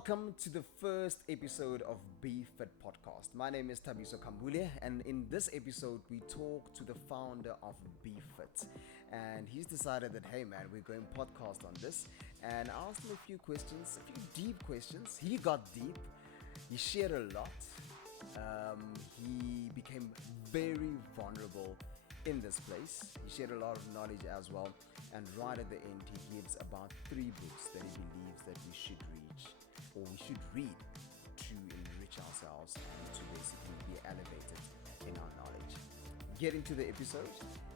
welcome to the first episode of BFIT Podcast. My name is Thabiso Khambule, and in this episode, we talk to the founder of BFIT. And he's decided that, hey man, we're going podcast on this. And I asked him a few questions, a few deep questions. He got deep, he shared a lot. He became very vulnerable in this place. He shared a lot of knowledge as well. And right at the end, he gives about 3 books that he believes that we should read to enrich ourselves and to basically be elevated in our knowledge. Get into the episode,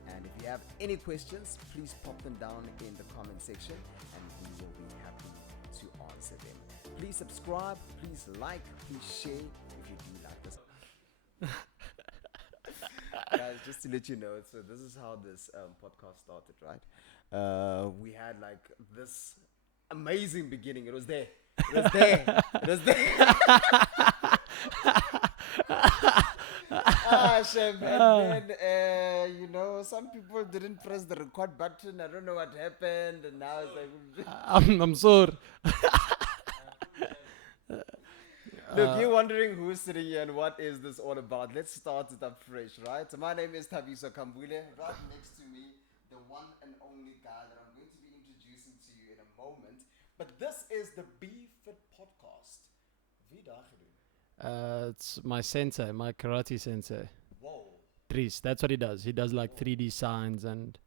and if you have any questions, please pop them down in the comment section and we will be happy to answer them. Please subscribe, please like, please share if you do like this. Guys, just to let you know, so this is how this podcast started, right? We had like this amazing beginning. It was there. Shame. And then, some people didn't press the record button. I don't know what happened. And now it's like... I'm sorry. Look, you're wondering who's sitting here and what is this all about. Let's start it up fresh, right? So my name is Thabiso Khambule. Right next to me, the one and only guy that I'm going to be introducing to you in a moment. But this is the BFIT Podcast. Wie daar gedoen? It's my sensei, my karate sensei. Whoa. Dries, that's what he does. He does like 3D signs and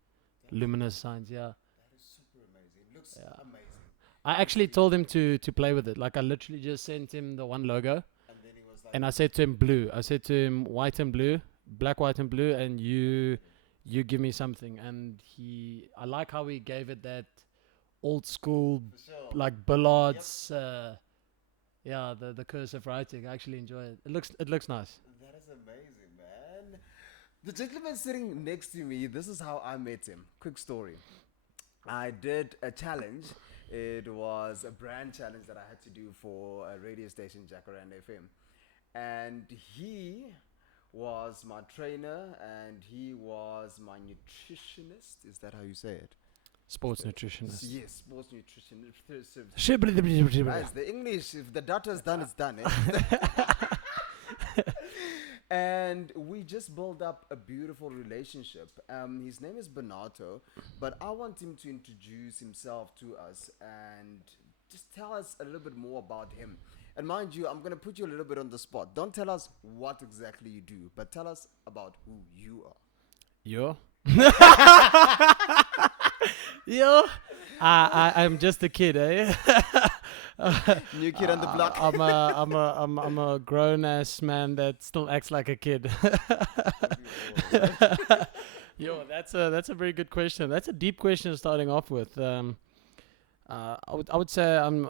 luminous signs, yeah. That is super amazing. It looks amazing. I actually told him to play with it. Like I literally just sent him the one logo. And then he was like... And I said to him blue. I said to him white and blue, black, white and blue, and you give me something. And I like how he gave it that old school, like Bullard's, the cursive writing. I actually enjoy it. It looks nice. That is amazing, man. The gentleman sitting next to me, this is how I met him. Quick story. I did a challenge. It was a brand challenge that I had to do for a radio station, Jacaranda FM. And he was my trainer and he was my nutritionist. Is that how you say it? Sports nutritionist. Yes, sports nutritionist. Shibboleth. Guys, the English, if the data's done, it's done. Eh? And we just built up a beautiful relationship. His name is Bernato, but I want him to introduce himself to us and just tell us a little bit more about him. And mind you, I'm going to put you a little bit on the spot. Don't tell us what exactly you do, but tell us about who you are. Yo? Yo? I'm just a kid, eh? New kid on the block. I'm a grown ass man that still acts like a kid. Yo, that's a very good question. That's a deep question starting off with. I would say I'm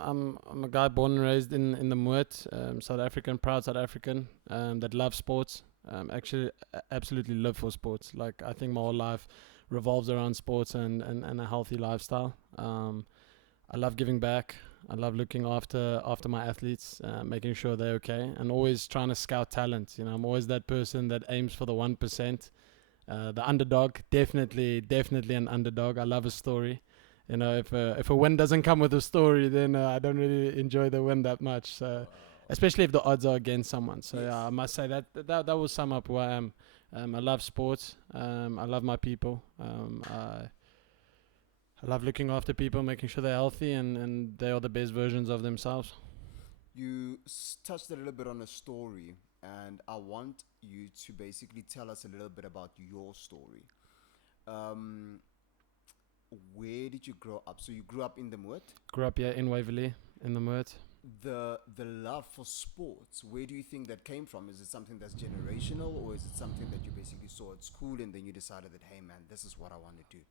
a guy born and raised in the Moot, South African, proud South African, that loves sports. Actually, absolutely live for sports. Like I think my whole life revolves around sports and a healthy lifestyle. I love giving back. I love looking after my athletes, making sure they're okay, and always trying to scout talent. I'm always that person that aims for the 1%, the underdog. Definitely an underdog. I love a story. If a win doesn't come with a story, then I don't really enjoy the win that much. So, especially if the odds are against someone. So yeah, I must say that will sum up who I am. I love sports. I love my people. I love looking after people, making sure they're healthy and they are the best versions of themselves. You touched a little bit on a story, and I want you to basically tell us a little bit about your story. Where did you grow up? So you grew up in the Moot? Grew up here in Waverley, in the Moot. The love for sports, where do you think that came from? Is it something that's generational, or is it something that you basically saw at school and then you decided that, hey man, this is what I want to do?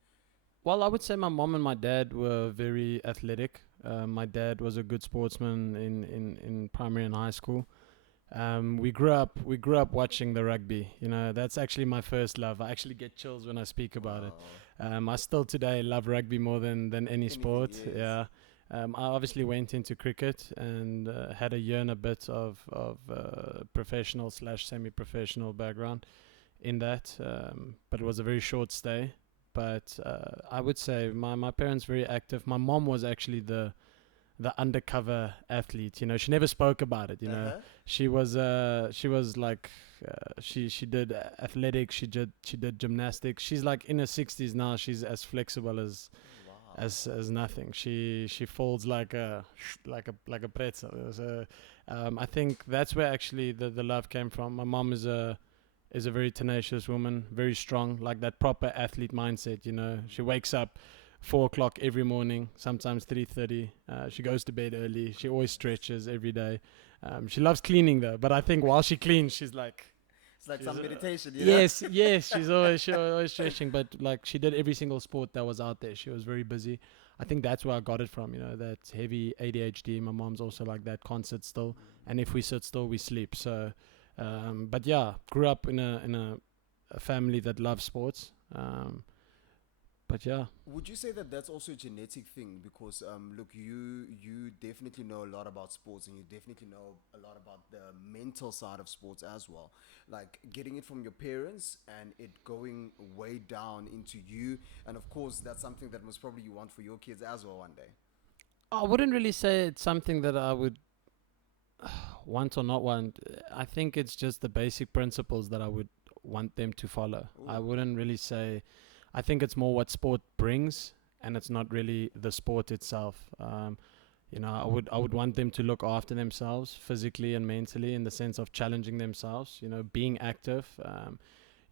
Well, I would say my mom and my dad were very athletic. My dad was a good sportsman in primary and high school. We grew up watching the rugby. That's actually my first love. I actually get chills when I speak about it. I still today love rugby more than any sport. Yes. Yeah. I obviously went into cricket and had a year and a bit of professional / semi-professional background in that. But it was a very short stay. But I would say my parents very active. My mom was actually the the undercover athlete. You know, she never spoke about it. You know, Uh-huh. she was like she did athletics. She did gymnastics. She's like in her 60s now. She's as flexible Wow. as nothing. She folds like a pretzel. So I think that's where actually the love came from. My mom is a very tenacious woman, very strong, like that proper athlete mindset. You know, she wakes up 4 o'clock every morning, sometimes 3:30. She goes to bed early. She always stretches every day. She loves cleaning though, but I think while she cleans, she's like, It's like she's, some meditation, yes, she's always stretching. But like she did every single sport that was out there. She was very busy. I think that's where I got it from. You know, that heavy ADHD. My mom's also like that. Can't sit still, and if we sit still, we sleep. So, but yeah, grew up in a family that loves sports. But yeah, Would you say that that's also a genetic thing? Because look, you definitely know a lot about sports, and you definitely know a lot about the mental side of sports as well. Like getting it from your parents and it going way down into you, and of course that's something that most probably you want for your kids as well one day. I wouldn't really say it's something that I would want or not want. I think it's just the basic principles that I would want them to follow. I Ooh. wouldn't really say. I think it's more what sport brings, and it's not really the sport itself. I would want them to look after themselves physically and mentally, in the sense of challenging themselves. You know, being active.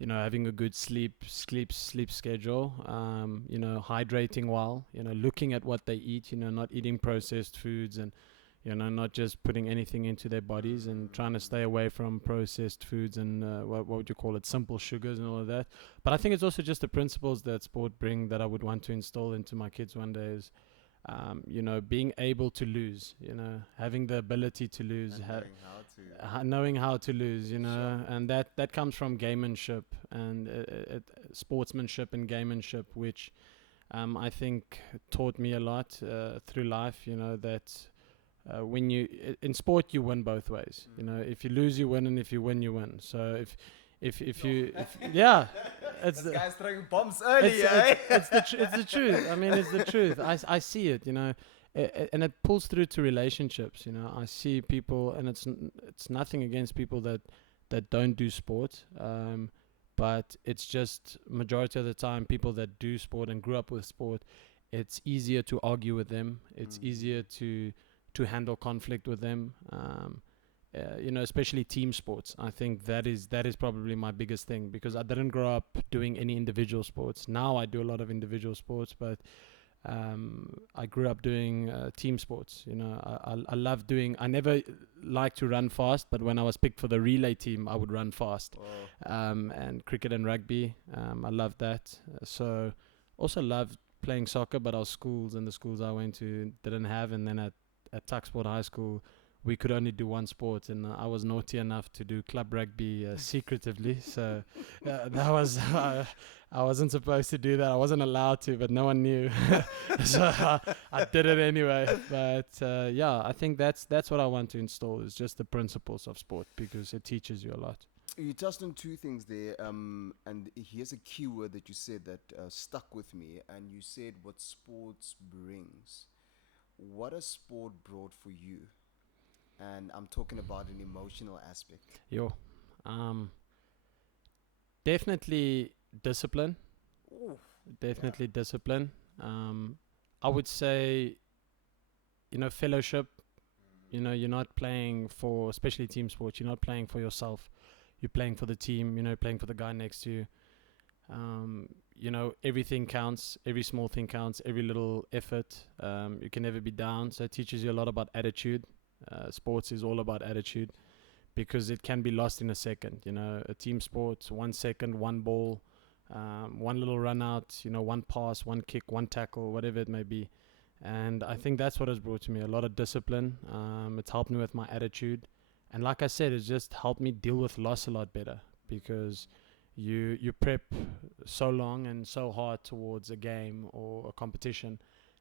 Having a good sleep schedule. Hydrating well. Looking at what they eat. Not eating processed foods, and not just putting anything into their bodies, and trying to stay away from processed foods and what would you call it, simple sugars and all of that. But I think it's also just the principles that sport bring that I would want to install into my kids one day is, being able to lose, having the ability to lose, And knowing how to. knowing how to lose, Sure. and that comes from gamemanship and sportsmanship and gamemanship, which I think taught me a lot through life, that when in sport you win both ways. If you lose you win, and if you win you win. So if you yeah, it's This the guy's throwing bombs it's early, eh? it's the truth. I mean, it's the truth. I see it. And it pulls through to relationships. I see people, and it's nothing against people that don't do sport. But it's just majority of the time people that do sport and grew up with sport, it's easier to argue with them. It's easier to handle conflict with them. Especially team sports. I think that is probably my biggest thing, because I didn't grow up doing any individual sports. Now I do a lot of individual sports, but I grew up doing team sports. I love doing. I never liked to run fast, but when I was picked for the relay team, I would run fast. And cricket and rugby, I loved that. So also loved playing soccer, but our schools and the schools I went to didn't have. And then at Tucksport High School, we could only do one sport, and I was naughty enough to do club rugby secretively. So that was I wasn't supposed to do that. I wasn't allowed to, but no one knew. So I did it anyway. But I think that's what I want to install, is just the principles of sport, because it teaches you a lot. You touched on two things there, and here's a key word that you said that stuck with me, and you said what sports brings. What has sport brought for you? And I'm talking about an emotional aspect. Definitely discipline. Ooh, Definitely discipline. I would say, fellowship. You're not playing for, especially team sports, you're not playing for yourself. You're playing for the team, playing for the guy next to you. Everything counts. Every small thing counts. Every little effort. You can never be down. So it teaches you a lot about attitude. Sports is all about attitude, because it can be lost in a second. A team sport, 1 second, one ball, one little run out, one pass, one kick, one tackle, whatever it may be. And I think that's what has brought to me a lot of discipline. It's helped me with my attitude. And like I said, it's just helped me deal with loss a lot better, because you prep so long and so hard towards a game or a competition,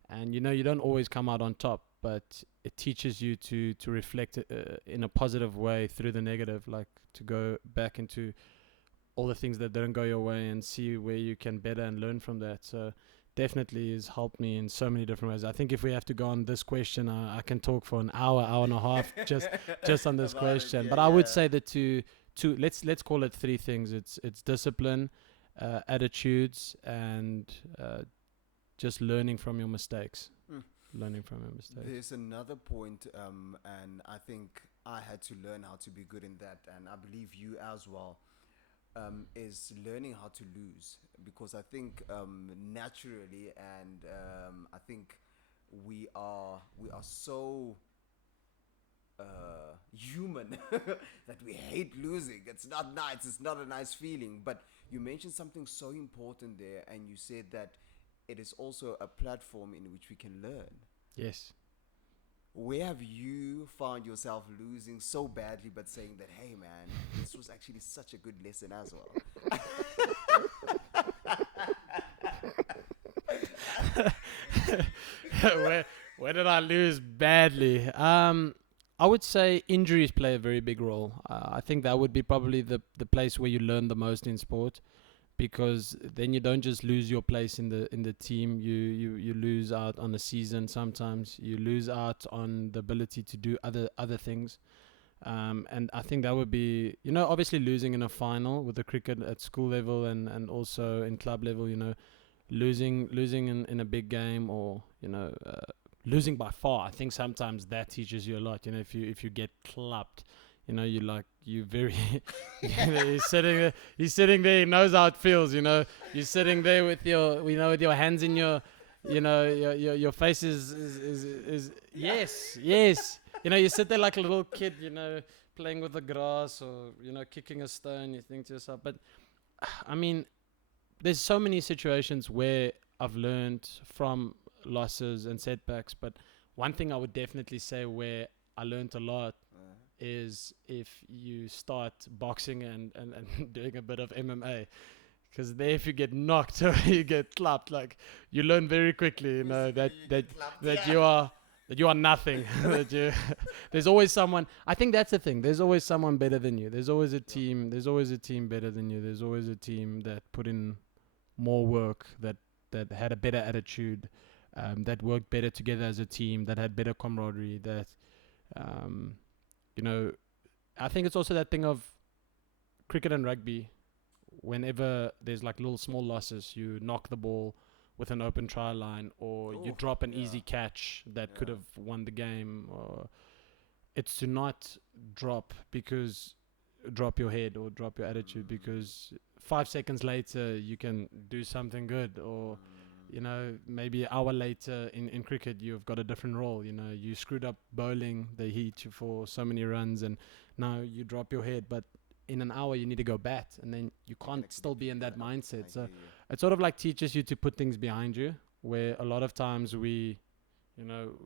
and you don't always come out on top, but it teaches you to reflect in a positive way through the negative, like to go back into all the things that didn't go your way and see where you can better and learn from that. So definitely has helped me in so many different ways. I think if we have to go on this question, I can talk for an hour and a half just on this About question. it, But I would say that to let's call it three things. It's discipline, attitudes, and just learning from your mistakes. Mm. Learning from your mistakes. There's another point, and I think I had to learn how to be good in that, and I believe you as well, is learning how to lose. Because I think naturally, and I think we are so human that we hate losing. It's not nice. It's not a nice feeling. But you mentioned something so important there, and you said that it is also a platform in which we can learn. Yes. Where have you found yourself losing so badly, but saying that, hey man, this was actually such a good lesson as well? Where did I lose badly? I would say injuries play a very big role. I think that would be probably the place where you learn the most in sport, because then you don't just lose your place in the team. You lose out on a season. Sometimes you lose out on the ability to do other things. And I think that would be, obviously losing in a final with the cricket at school level and also in club level, losing in a big game, or losing by far. I think sometimes that teaches you a lot. If you get clubbed, you very he's sitting there, he knows how it feels. You're sitting there with your hands in your your face is yes. You sit there like a little kid, playing with the grass, or kicking a stone. You think to yourself, but I mean, there's so many situations where I've learned from losses and setbacks. But one thing I would definitely say where I learned a lot is if you start boxing and doing a bit of MMA. Because there, if you get knocked or you get clapped, like, you learn very quickly, that you are nothing. There's always someone. I think that's the thing. There's always someone better than you. There's always a team. There's always a team better than you. There's always a team that put in more work, that had a better attitude, that worked better together as a team, that had better camaraderie. That, I think it's also that thing of cricket and rugby. Whenever there's like little small losses, you knock the ball with an open try line, or you drop an easy catch that could have won the game, or it's to not drop your head or drop your attitude, because 5 seconds later you can do something good, or maybe an hour later in cricket you've got a different role. You screwed up bowling, they hit you for so many runs, and now you drop your head, but in an hour you need to go bat, and then you can't still be in that mindset. So it sort of like teaches you to put things behind you, where a lot of times we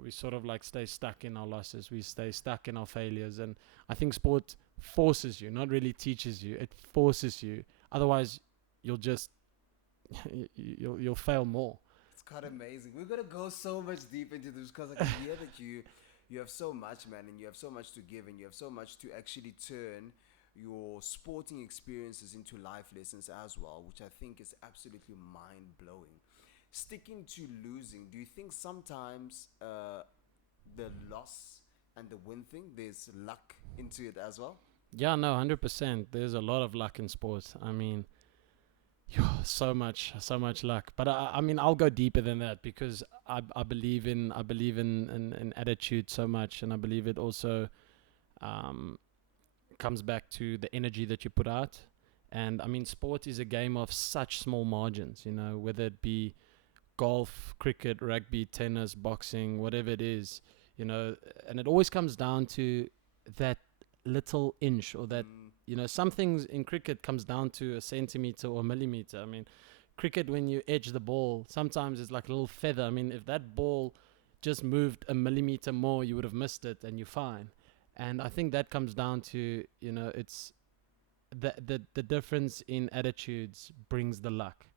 sort of like stay stuck in our losses, we stay stuck in our failures. And I think sport forces you, not really teaches you, it forces you. Otherwise you'll just you'll fail more. It's quite amazing. We're gonna go so much deep into this, because I can hear that you have so much, man, and you have so much to give, and you have so much to actually turn your sporting experiences into life lessons as well, which I think is absolutely mind-blowing. Sticking to losing, do you think sometimes the loss and the win thing, there's luck into it as well? Yeah, no, 100%. There's a lot of luck in sports. I mean, so much luck. But I mean, I'll go deeper than that, because I believe in attitude so much, and I believe it also comes back to the energy that you put out. And I mean, sport is a game of such small margins, whether it be golf, cricket, rugby, tennis, boxing, whatever it is, and it always comes down to that little inch, or that, some things in cricket comes down to a centimeter or a millimeter. I mean, cricket, when you edge the ball, sometimes it's like a little feather. I mean, if that ball just moved a millimeter more, you would have missed it, and you're fine. And I think that comes down to, it's the difference in attitudes brings the luck.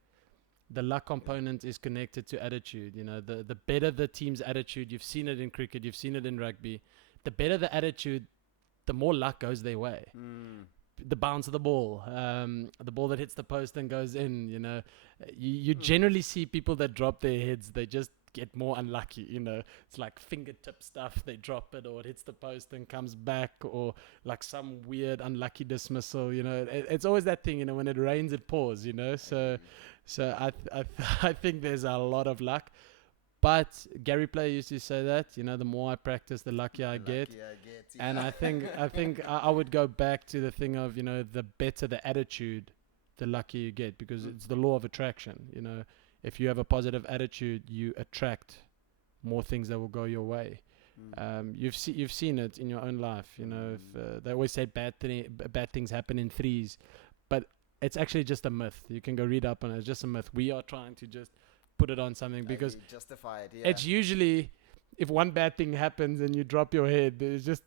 The luck component is connected to attitude. The better the team's attitude, you've seen it in cricket, you've seen it in rugby, the better the attitude, the more luck goes their way. the bounce of the ball that hits the post and goes in. You generally see people that drop their heads. They just get more unlucky. It's like fingertip stuff. They drop it, or it hits the post and comes back, or like some weird unlucky dismissal. It's always that thing. When it rains, it pours. So I think there's a lot of luck. But Gary Player used to say that, the more I practice, the luckier I get. And I think I would go back to the thing of, the better the attitude, the luckier you get, because it's the law of attraction. If you have a positive attitude, you attract more things that will go your way. You've seen it in your own life. If, they always say bad things happen in threes, but it's actually just a myth. You can go read up on it. It's just a myth. We are trying to just put it on something because justify it. It's usually, if one bad thing happens and you drop your head, there's just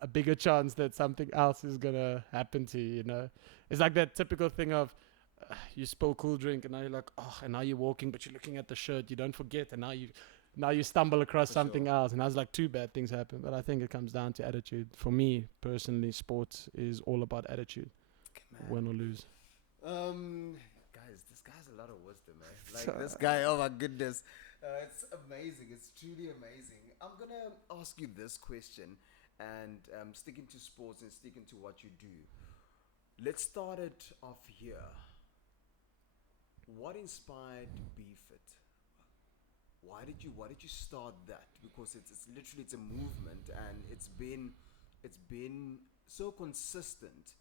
a bigger chance that something else is gonna happen to you. It's like that typical thing of you spill cool drink and now you're like, and now you're walking, but you're looking at the shirt. You don't forget, and now you stumble across something else, and that's like two bad things happen. But I think it comes down to attitude. For me personally, sports is all about attitude, win or lose. Guys, this guy's a lot of wisdom, man. Like this guy, oh my goodness, it's amazing. It's truly amazing. I'm gonna ask you this question, and sticking to sports and sticking to what you do. Let's start it off here. What inspired BFIT? Why did you start that? Because it's literally a movement, and it's been so consistent.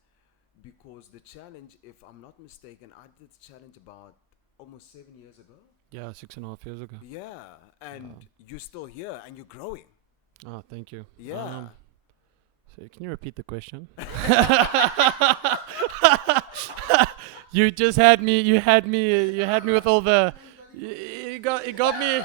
Because the challenge, if I'm not mistaken, I did the challenge about almost 7 years ago. Yeah, 6.5 years ago. Yeah, and you're still here and you're growing. Oh, thank you. Yeah. So can you repeat the question? You just had me. You had me with all the. You got me.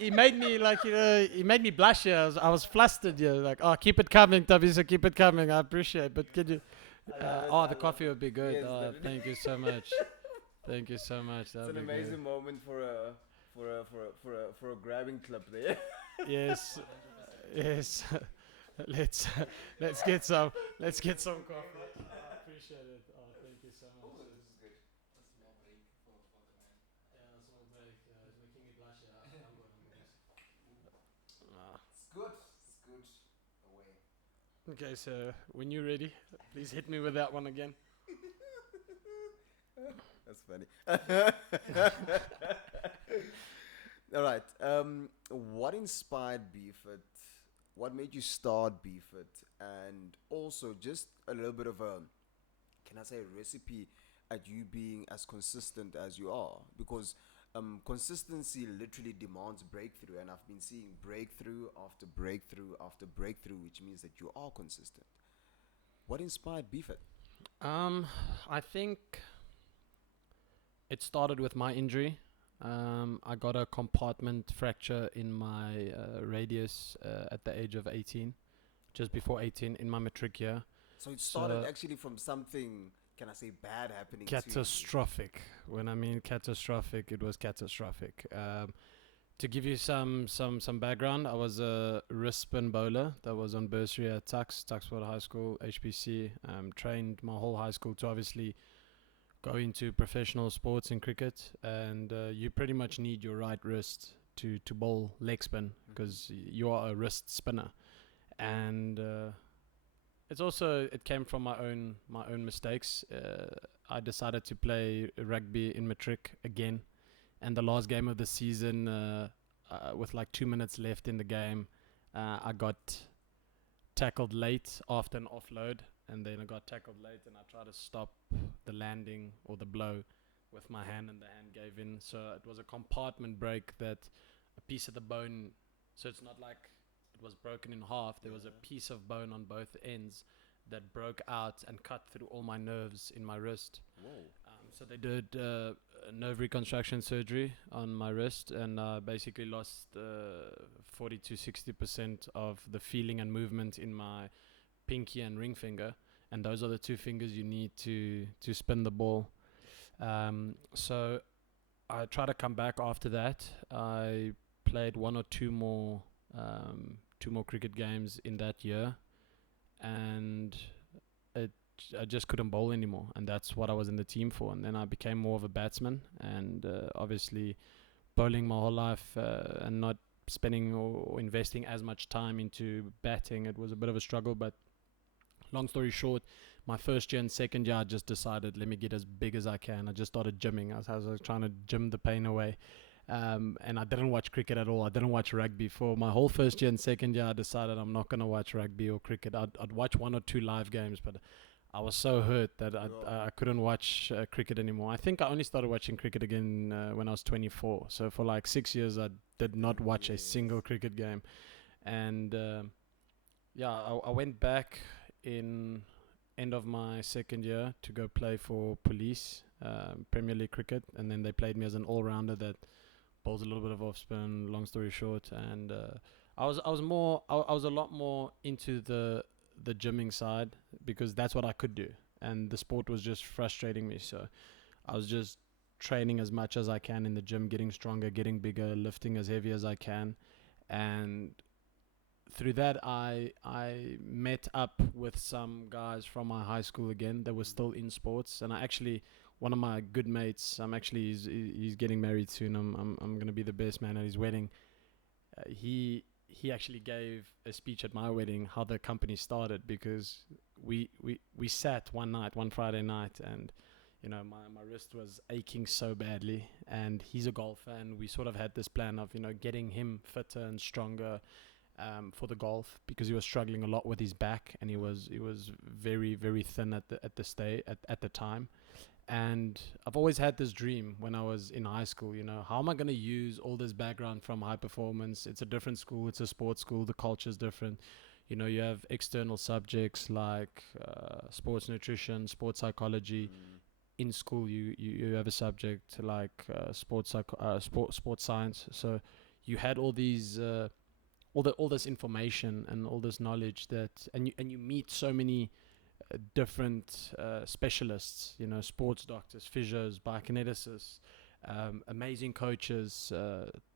He made me like he made me blush here. I was flustered. Like, keep it coming, Thabiso, keep it coming. I appreciate it. But could you? The coffee would be good. Yes, Thank you so much. Thank you so much. It's an amazing moment for a grabbing clip there. Yes. Let's get some coffee. I appreciate it. Thank you so much. This is good. That's more break for the man. Yeah, small break. It's making me blush. I'm good. It's good. It's good. Away. Okay, so when you're ready, please hit me with that one again. That's funny. All right. What inspired BFIT? What made you start BFIT? And also just a little bit of a recipe at you being as consistent as you are, because consistency literally demands breakthrough, and I've been seeing breakthrough after breakthrough after breakthrough, which means that you are consistent. What inspired BFIT? I think it started with my injury. I got a compartment fracture in my radius at the age of 18, just before 18 in my matric year. So it started actually from something, can I say, bad happening? Catastrophic. When I mean catastrophic, it was catastrophic. To give you some background, I was a wrist spin bowler that was on bursary at Tuxford High School, HPC. Trained my whole high school to obviously go into professional sports in cricket, and you pretty much need your right wrist to bowl leg spin, because you are a wrist spinner. And it came from my own mistakes. I decided to play rugby in matric again, and the last game of the season, with like 2 minutes left in the game, I got tackled late after an offload, and then I got tackled late, and I tried to stop the landing or the blow with my hand, and the hand gave in. So it was a compartment break, that a piece of the bone, so it's not like it was broken in half. There was a piece of bone on both ends that broke out and cut through all my nerves in my wrist. Whoa. So they did nerve reconstruction surgery on my wrist, and I basically lost 40 to 60% of the feeling and movement in my pinky and ring finger, and those are the two fingers you need to spin the ball. So I tried to come back after that. I played one or two more cricket games in that year, and it I just couldn't bowl anymore, and that's what I was in the team for. And then I became more of a batsman, and obviously bowling my whole life and not spending or investing as much time into batting. It was a bit of a struggle, but long story short, my first year and second year, I just decided, let me get as big as I can. I just started gymming. I was trying to gym the pain away. And I didn't watch cricket at all. I didn't watch rugby. For my whole first year and second year, I decided I'm not going to watch rugby or cricket. I'd watch one or two live games, but I was so hurt that I couldn't watch cricket anymore. I think I only started watching cricket again when I was 24. So for like 6 years, I did not watch a single cricket game. And I went back in end of my second year to go play for Police, Premier League cricket. And then they played me as an all-rounder that bowls a little bit of off spin, long story short. And I was a lot more into the gymming side because that's what I could do, and the sport was just frustrating me. So I was just training as much as I can in the gym, getting stronger, getting bigger, lifting as heavy as I can. And through that, I met up with some guys from my high school again that were still in sports. And I actually, one of my good mates, he's getting married soon. I'm gonna be the best man at his wedding. He actually gave a speech at my wedding how the company started, because we sat one Friday night, and my wrist was aching so badly, and he's a golfer, and we sort of had this plan of getting him fitter and stronger for the golf, because he was struggling a lot with his back, and he was very, very thin at the time. And I've always had this dream when I was in high school, how am I going to use all this background from high performance? It's a different school. It's a sports school. The culture is different. You have external subjects like sports nutrition, sports psychology. In school, you have a subject like sports science. So you had all these all this information and all this knowledge and you meet so many different specialists, sports doctors, physios, biokineticists, amazing coaches,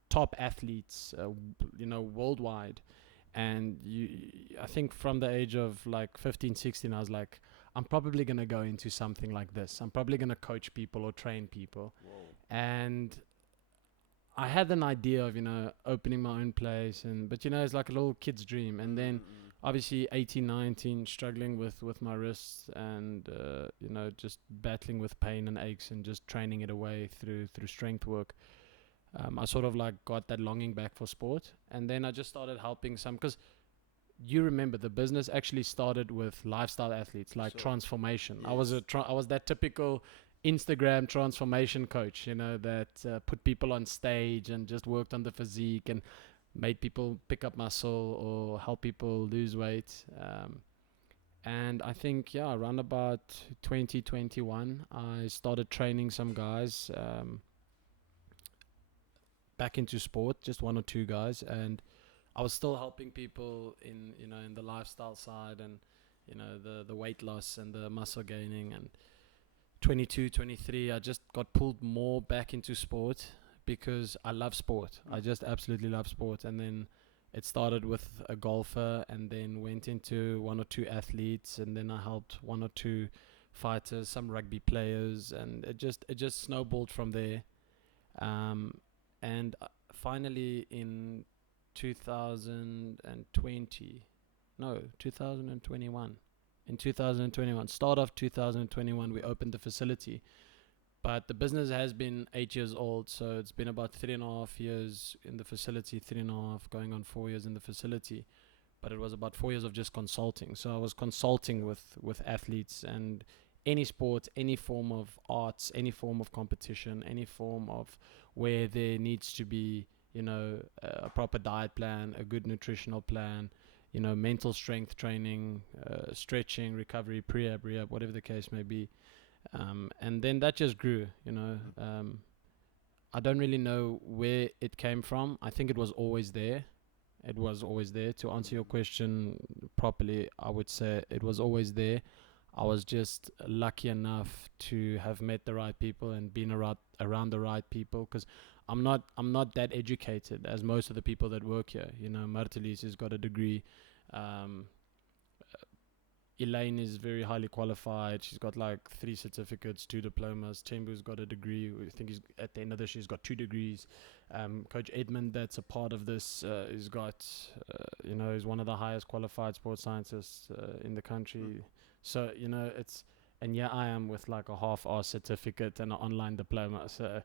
top athletes, worldwide. And I think from the age of like 15, 16, I was like, I'm probably going to go into something like this. I'm probably going to coach people or train people. Whoa. And I had an idea of, opening my own place, but it's like a little kid's dream. And then obviously 18, 19, struggling with my wrists, and just battling with pain and aches, and just training it away through strength work. I sort of like got that longing back for sport, and then I just started helping some, because you remember the business actually started with lifestyle athletes, like transformation. Yes. I was that typical Instagram transformation coach, that put people on stage and just worked on the physique and made people pick up muscle or help people lose weight. And I think, around about 2021, I started training some guys back into sport, just one or two guys. And I was still helping people in the lifestyle side, and, the weight loss and the muscle gaining. And 22, 23, I just got pulled more back into sport, because I love sport. I just absolutely love sport. And then it started with a golfer, and then went into one or two athletes, and then I helped one or two fighters, some rugby players, and it just snowballed from there. And finally in 2021. In 2021, start of 2021, we opened the facility. But the business has been 8 years old, so it's been about 3.5 years in the facility, 3.5, going on 4 years in the facility. But it was about 4 years of just consulting. So I was consulting with athletes, and any sport, any form of arts, any form of competition, any form of where there needs to be, a proper diet plan, a good nutritional plan, mental strength training, stretching, recovery, pre-ab, rehab, whatever the case may be. And then that just grew, I don't really know where it came from. I think it was always there. It was always there. To answer your question properly, I would say it was always there. I was just lucky enough to have met the right people and been around the right people, because I'm not that educated as most of the people that work here. Martelis has got a degree. Elaine is very highly qualified. She's got like 3 certificates, 2 diplomas. Tembu's got a degree. I think he's at the end of this, she's got 2 degrees. Coach Edmund, that's a part of this, he's got, he's one of the highest qualified sports scientists in the country. So, and I am with like a half-ass certificate and an online diploma. So,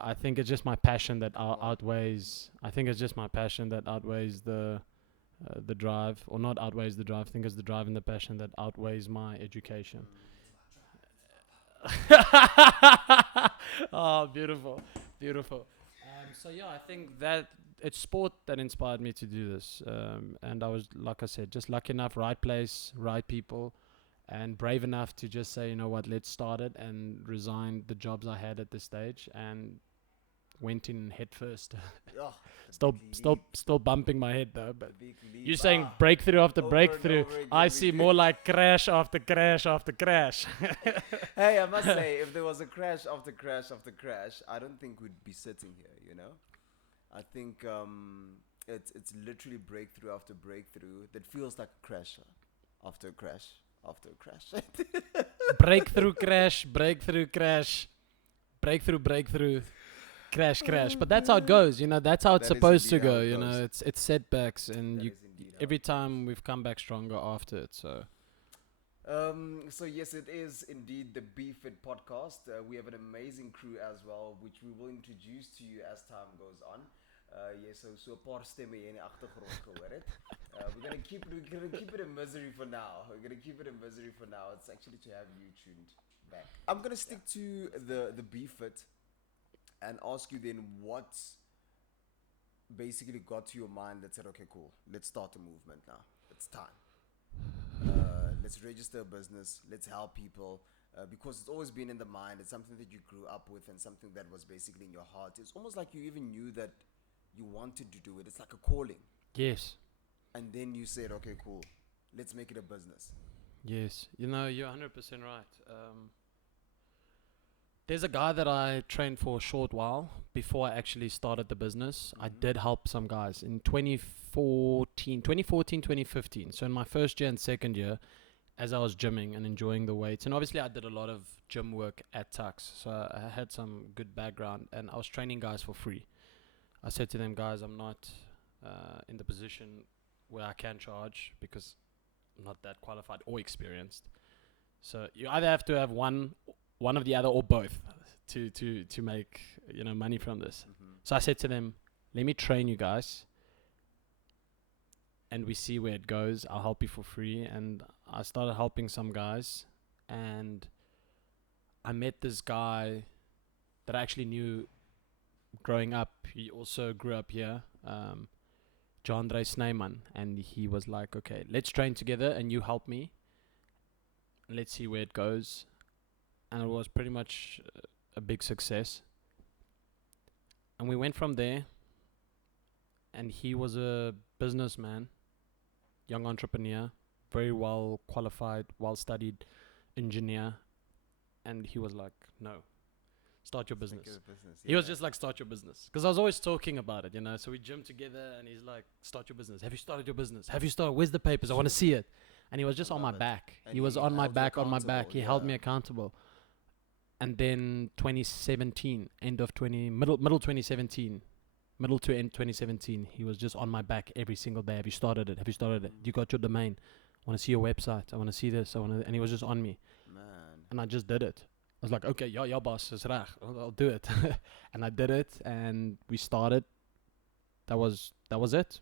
I think it's just my passion that outweighs. I think it's just my passion that outweighs the drive, or not outweighs the drive. I think it's the drive and the passion that outweighs my education. Oh, beautiful. I think that it's sport that inspired me to do this. And I was, like I said, just lucky enough, right place, right people, and brave enough to just say, you know what, let's start it, and resign the jobs I had at this stage and went in head first. Still bumping my head though, but you're saying breakthrough after breakthrough. I see more like crash after crash after crash. Hey, I must say, if there was a crash after crash after crash, I don't think we'd be sitting here, I think it's literally breakthrough after breakthrough that feels like a crash after a crash after a crash. Breakthrough crash, breakthrough crash, breakthrough. Crash. But that's how it goes, that's how it's supposed to go, it's setbacks, and every time we've come back stronger after it, so. So yes, it is indeed the BFIT Podcast. We have an amazing crew as well, which we will introduce to you as time goes on. So 'n paar stemme hier in die agtergrond gehoor het. We're gonna keep it a misery for now. It's actually to have you tuned back. I'm gonna stick to the BFIT and ask you then what basically got to your mind that said, okay, cool, let's start a movement now. It's time. Let's register a business. Let's help people. Because it's always been in the mind. It's something that you grew up with and something that was basically in your heart. It's almost like you even knew that you wanted to do it. It's like a calling. Yes. And then you said, okay, cool, let's make it a business. Yes. You're 100% right. There's a guy that I trained for a short while before I actually started the business. I did help some guys in 2014, 2015. So in my first year and second year, as I was gymming and enjoying the weights, and obviously I did a lot of gym work at Tux, so I had some good background, and I was training guys for free. I said to them, guys, I'm not in the position where I can charge because I'm not that qualified or experienced. So you either have to have one of the other or both to make money from this. So I said to them, let me train you guys and we see where it goes. I'll help you for free. And I started helping some guys, and I met this guy that I actually knew growing up. He also grew up here, Jandre Snyman, and he was like, okay, let's train together and you help me. Let's see where it goes. And it was pretty much a big success. And we went from there. And he was a businessman, young entrepreneur, very well qualified, well studied engineer. And he was like, no, start your business. He was just like, start your business. Because I was always talking about it, So we gym together and he's like, start your business. Have you started your business? Where's the papers? I want to see it. And he was just on my back. He was on my back. He held me accountable. And then 2017, middle to end 2017, he was just on my back every single day. Have you started it? You got your domain? I want to see your website. I want to see this. And he was just on me. Man. And I just did it. I was like, okay, ja boss, is reg. I'll do it. And I did it, and we started. That was it.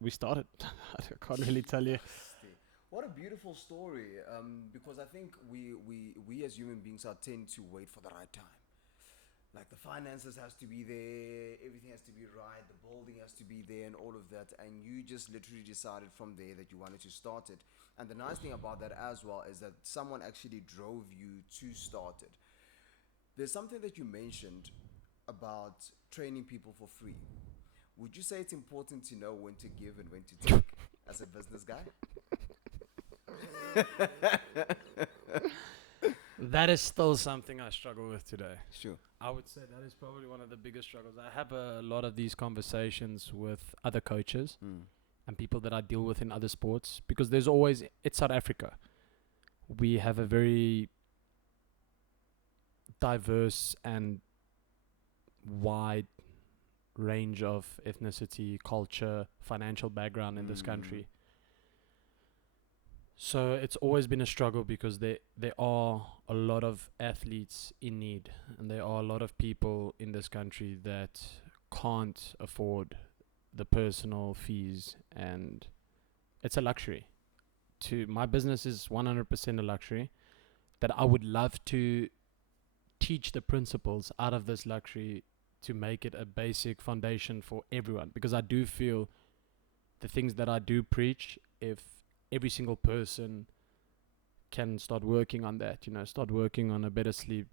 We started. I can't really tell you. What a beautiful story, because I think we as human beings tend to wait for the right time. Like the finances has to be there, everything has to be right, the building has to be there and all of that, and you just literally decided from there that you wanted to start it. And the nice thing about that as well is that someone actually drove you to start it. There's something that you mentioned about training people for free. Would you say it's important to know when to give and when to take as a business guy? That is still something I struggle with today. Sure. I would say that is probably one of the biggest struggles. I have a lot of these conversations with other coaches and people that I deal with in other sports, because it's South Africa. we have a very diverse and wide range of ethnicity, culture, financial background in this country. So it's always been a struggle because there are a lot of athletes in need, and there are a lot of people in this country that can't afford the personal fees, and it's a luxury. My business is 100% a luxury that I would love to teach the principles out of this luxury to make it a basic foundation for everyone, because I do feel the things that I do preach, if every single person can start working on that, start working on a better sleep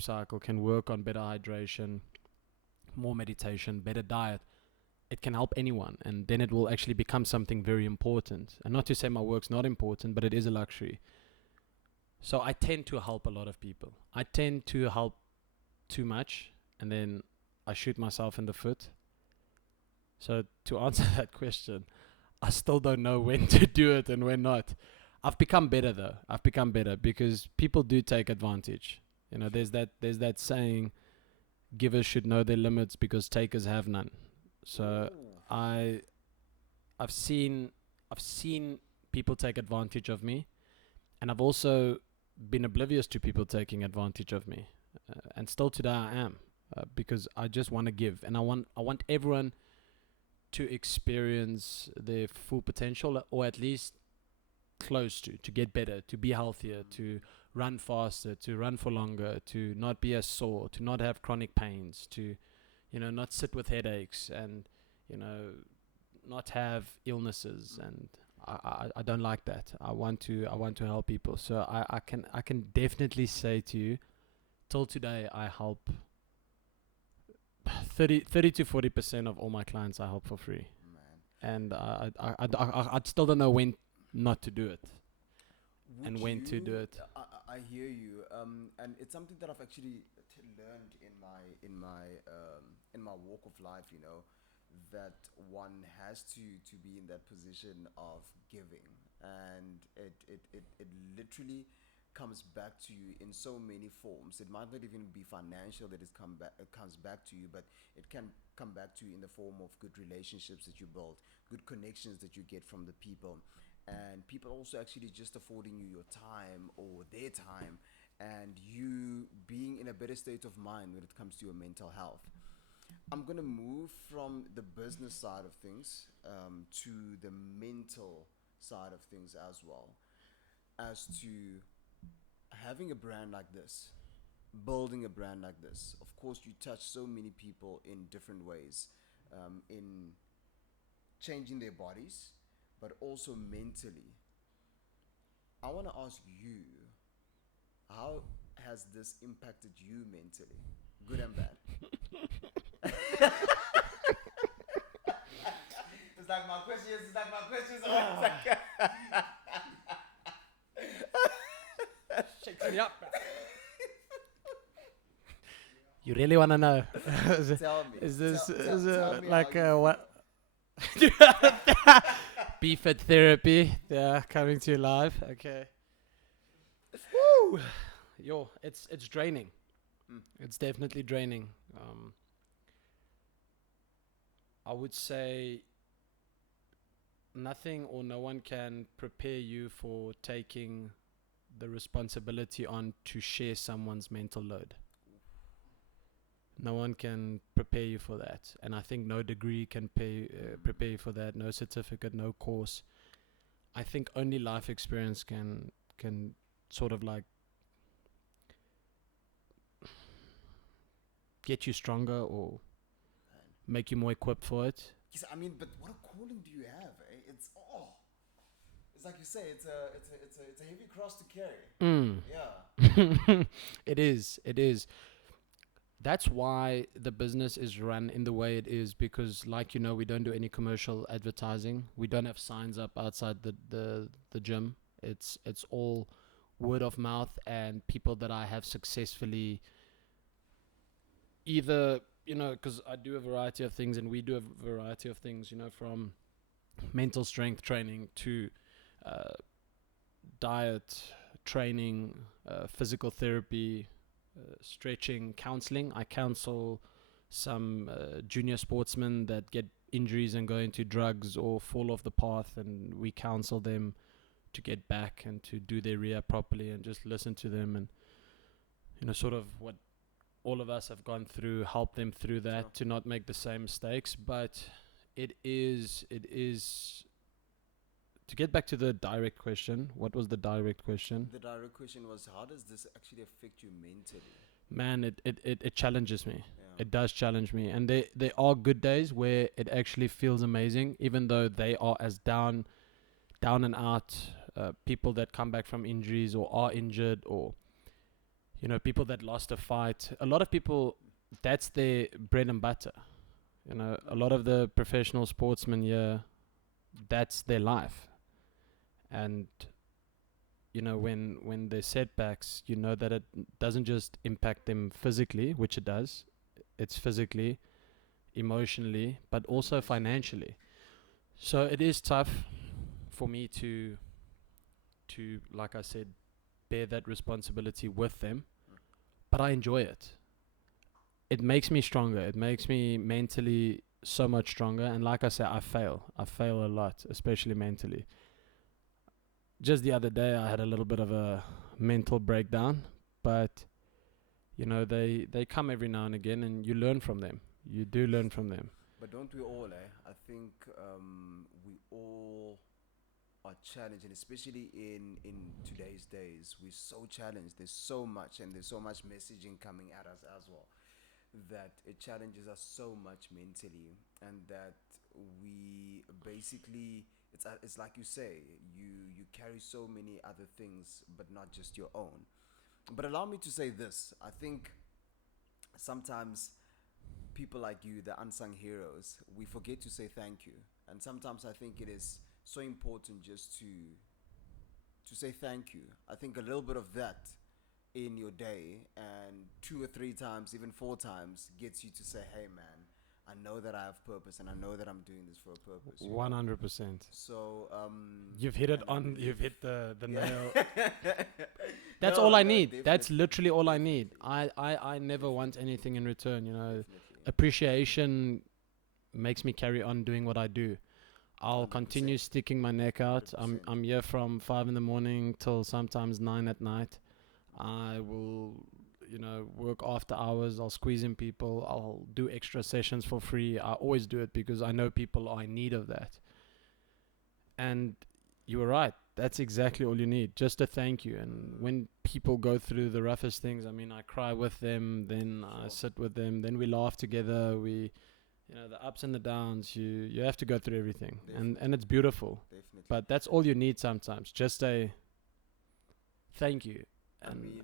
cycle, can work on better hydration, more meditation, better diet, it can help anyone, and then it will actually become something very important. And not to say my work's not important, but it is a luxury. So I tend to help a lot of people. I tend to help too much, and then I shoot myself in the foot. So to answer that question, I still don't know when to do it and when not. I've become better though. I've become better because people do take advantage. There's that saying, givers should know their limits because takers have none. So I've seen people take advantage of me, and I've also been oblivious to people taking advantage of me, and still today I am, because I just want to give, and I want everyone to experience their full potential, or at least close to get better, to be healthier, to run faster, to run for longer, to not be as sore, to not have chronic pains, to not sit with headaches, and not have illnesses. And I don't like that. I want to help people. So I can definitely say to you, till today I help 30 to 40% of all my clients. I help for free. And I still don't know when not to do it. And when to do it. I hear you, and it's something that I've actually learned in my walk of life. That one has to be in that position of giving, and it literally comes back to you in so many forms. It might not even be financial that it comes back to you, but it can come back to you in the form of good relationships that you build, good connections that you get from the people, and people also actually just affording you your time or their time, and you being in a better state of mind when it comes to your mental health. I'm going to move from the business side of things to the mental side of things as well, as to having a brand like this, building a brand like this. Of course, you touch so many people in different ways, in changing their bodies, but also mentally. I want to ask you, how has this impacted you mentally, good and bad? It's like my questions. It's like my questions. Shakes me up. You really want to know? Tell me. Is this tell me like how you what? BFIT therapy. Yeah, coming to you live. Okay. Woo! Yo, it's draining. It's definitely draining. I would say nothing or no one can prepare you for taking the responsibility on to share someone's mental load. No one can prepare you for that, and I think no degree can prepare you for that. No certificate, no course. I think only life experience can sort of like get you stronger or make you more equipped for it. Yes, I mean, but what a calling do you have? Eh? It's like you say, it's a heavy cross to carry. Yeah. It is. That's why the business is run in the way it is, because we don't do any commercial advertising. We don't have signs up outside the gym. It's all word of mouth and people that I have successfully either, because I do a variety of things, and we do a variety of things, from mental strength training to diet training, physical therapy, stretching, counseling. I counsel some junior sportsmen that get injuries and go into drugs or fall off the path, and we counsel them to get back and to do their rehab properly, and just listen to them, and sort of what all of us have gone through, help them through that to not make the same mistakes. But it is to get back to the direct question. What was the direct question? The direct question was, how does this actually affect you mentally? Man, it challenges me. Yeah. It does challenge me. And there are good days where it actually feels amazing, even though they are as down and out, people that come back from injuries or are injured, or people that lost a fight. A lot of people, that's their bread and butter. A lot of the professional sportsmen here, that's their life. And when there's setbacks, that it doesn't just impact them physically, which it does. It's physically, emotionally, but also financially. So it is tough for me to like I said, bear that responsibility with them, but I enjoy it. It makes me stronger. It makes me mentally so much stronger. And like I said, I fail a lot, especially mentally. Just the other day, I had a little bit of a mental breakdown, but they come every now and again, and you learn from them. You do learn from them. But don't we all, I think we all are challenged, and especially in today's days, we're so challenged. There's so much, and there's so much messaging coming at us as well, that it challenges us so much mentally, and that we basically, it's like you say, you carry so many other things, but not just your own. But allow me to say this. I think sometimes people like you, the unsung heroes, we forget to say thank you. And sometimes I think it is so important just to say thank you. I think a little bit of that in your day, and 2 or 3 times, even 4 times, gets you to say, hey man, I know that I have purpose, and I know that I'm doing this for a purpose. 100%. So you've hit it on. You've hit the nail. That's No, all I no, need. definitely. That's literally all I need. I never want anything in return. Definitely. Appreciation makes me carry on doing what I do. I'll 100%. continue sticking my neck out. I'm here from 5 in the morning till sometimes 9 at night. I will work after hours. I'll squeeze in people. I'll do extra sessions for free. I always do it because I know people are in need of that. And you were right. That's exactly all you need. Just a thank you. And when people go through the roughest things, I cry with them. Then I sit with them. Then we laugh together. We, the ups and the downs. You have to go through everything. And it's beautiful. Definitely. But that's all you need sometimes. Just a thank you. And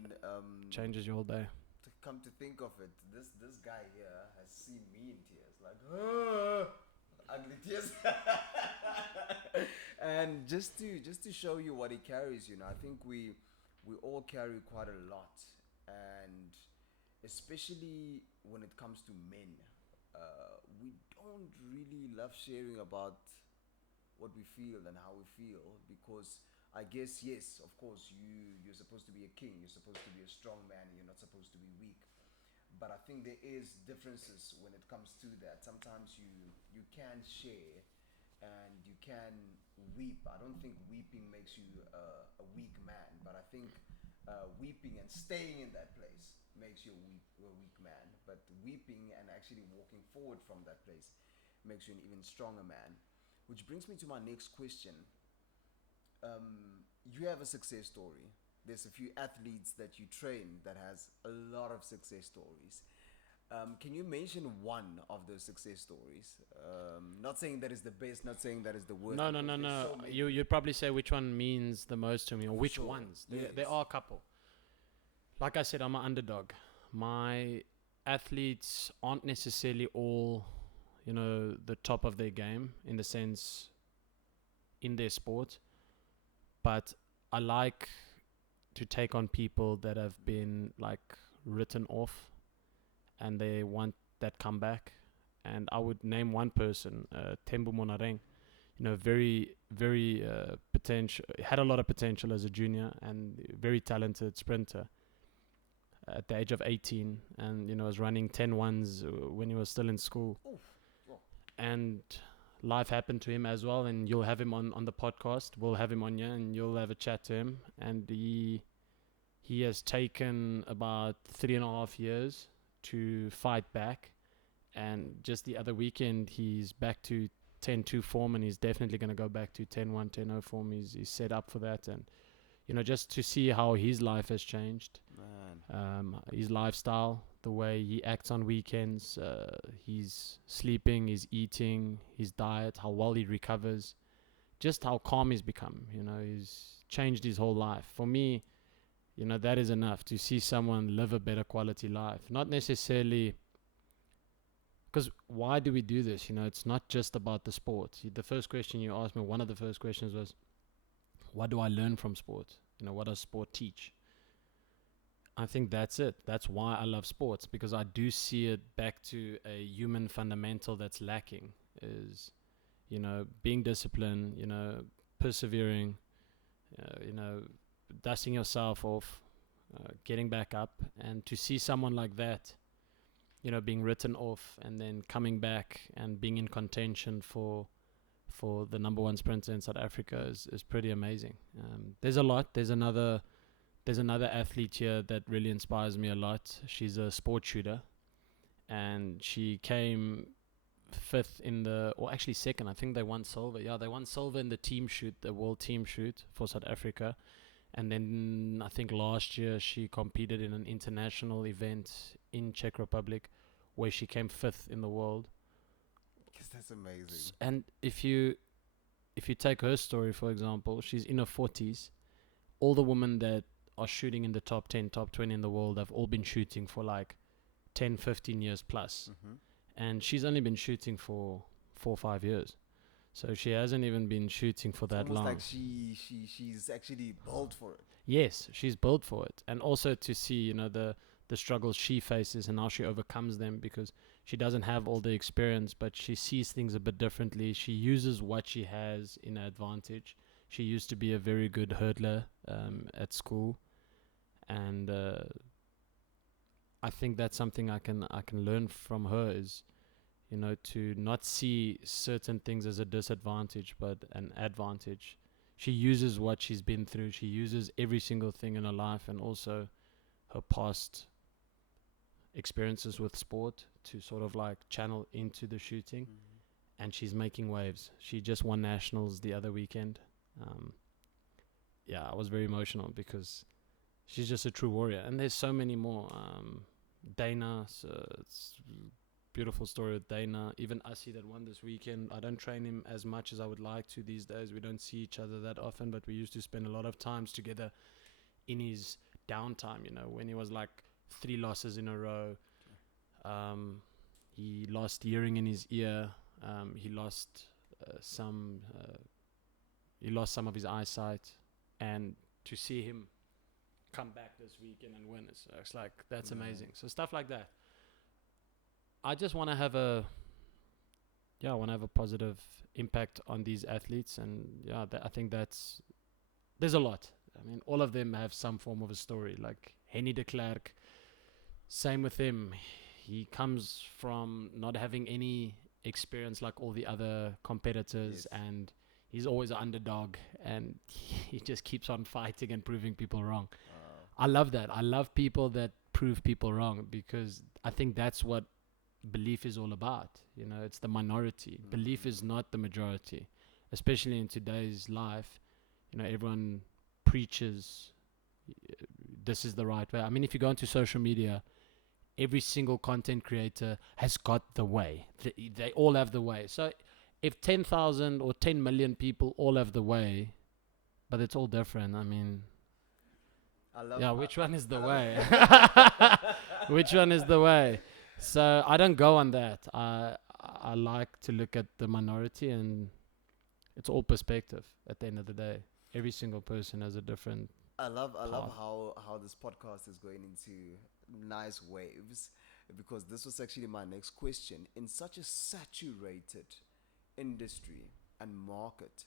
changes your whole day. To come to think of it, this guy here has seen me in tears, like ugly tears. And just to show you what he carries, I think we all carry quite a lot, and especially when it comes to men, we don't really love sharing about what we feel and how we feel, because I guess, yes, of course, you're supposed to be a king, you're supposed to be a strong man, you're not supposed to be weak. But I think there is differences when it comes to that. Sometimes you can share and you can weep. I don't think weeping makes you a weak man, but I think weeping and staying in that place makes you a weak man. But weeping and actually walking forward from that place makes you an even stronger man. Which brings me to my next question. You have a success story. There's a few athletes that you train that has a lot of success stories. Can you mention one of those success stories? Not saying that is the best, not saying that is the worst. No. So You'd probably say which one means the most to me, or which ones. There are a couple. Like I said, I'm an underdog. My athletes aren't necessarily all, the top of their game in the sense in their sport. But I like to take on people that have been written off, and they want that comeback. And I would name one person, Thembu Monareng. very potential. Had a lot of potential as a junior and very talented sprinter. At the age of 18, and was running 10-1s when he was still in school. Oof. Wow. And life happened to him as well, and you'll have him on the podcast. We'll have him on here, and you'll have a chat to him. And he has taken about 3.5 years to fight back, and just the other weekend he's back to 10-2 form, and he's definitely going to go back to 10-1, 10-0 form. He's set up for that, and just to see how his life has changed, his lifestyle, the way he acts on weekends, he's sleeping, he's eating, his diet, how well he recovers, just how calm he's become. He's changed his whole life. For me, that is enough to see someone live a better quality life. Not necessarily, because why do we do this? It's not just about the sport. The first question you asked me, one of the first questions was, what do I learn from sport? What does sport teach? I think that's it. That's why I love sports, because I do see it back to a human fundamental that's lacking, is, being disciplined, persevering, dusting yourself off, getting back up, and to see someone like that, being written off and then coming back and being in contention for the number one sprinter in South Africa is pretty amazing. There's a lot. There's another athlete here that really inspires me a lot. She's a sport shooter, and she came 5th or actually 2nd. I think they won silver. Yeah, they won silver in the team shoot, the world team shoot for South Africa. And then I think last year she competed in an international event in Czech Republic where she came 5th in the world. That's amazing. And if you take her story, for example, she's in her 40s. All the women that are shooting in the top 10, top 20 in the world have all been shooting for like 10, 15 years plus. Mm-hmm. And she's only been shooting for 4 or 5 years. So she hasn't even been shooting for that long. Like she's actually built for it. Yes, she's built for it. And also to see, the struggles she faces and how she overcomes them, because she doesn't have all the experience, but she sees things a bit differently. She uses what she has in her advantage. She used to be a very good hurdler at school, and I think that's something I can learn from her, is to not see certain things as a disadvantage but an advantage. She uses what she's been through. She uses every single thing in her life, and also her past experiences with sport to sort of like channel into the shooting. Mm-hmm. And she's making waves. She just won nationals the other weekend. I was very emotional because she's just a true warrior, and there's so many more. Dana, it's beautiful story with Dana. Even Asi that won this weekend. I don't train him as much as I would like to these days. We don't see each other that often, but we used to spend a lot of times together in his downtime, when he was like 3 losses in a row. He lost hearing in his ear. He lost some of his eyesight, and to see him come back this weekend and win, it's like, that's amazing. So stuff like that. I just want to have a positive impact on these athletes, and I think there's a lot. I mean, all of them have some form of a story. Like Henny de Klerk, same with him. He comes from not having any experience like all the other competitors, Yes. and he's always an underdog, and he just keeps on fighting and proving people wrong. I love that. I love people that prove people wrong, because I think that's what belief is all about. It's the minority. Belief is not the majority, especially in today's life. Everyone preaches this is the right way. I mean, if you go into social media, every single content creator has got the way. They all have the way. So if 10,000 or 10 million people all have the way, but it's all different, I mean, which one is the way? Which one is the way? So I don't go on that. I like to look at the minority, and it's all perspective at the end of the day. Every single person has a different. I love how this podcast is going into nice waves, because this was actually my next question. In such a saturated industry and market,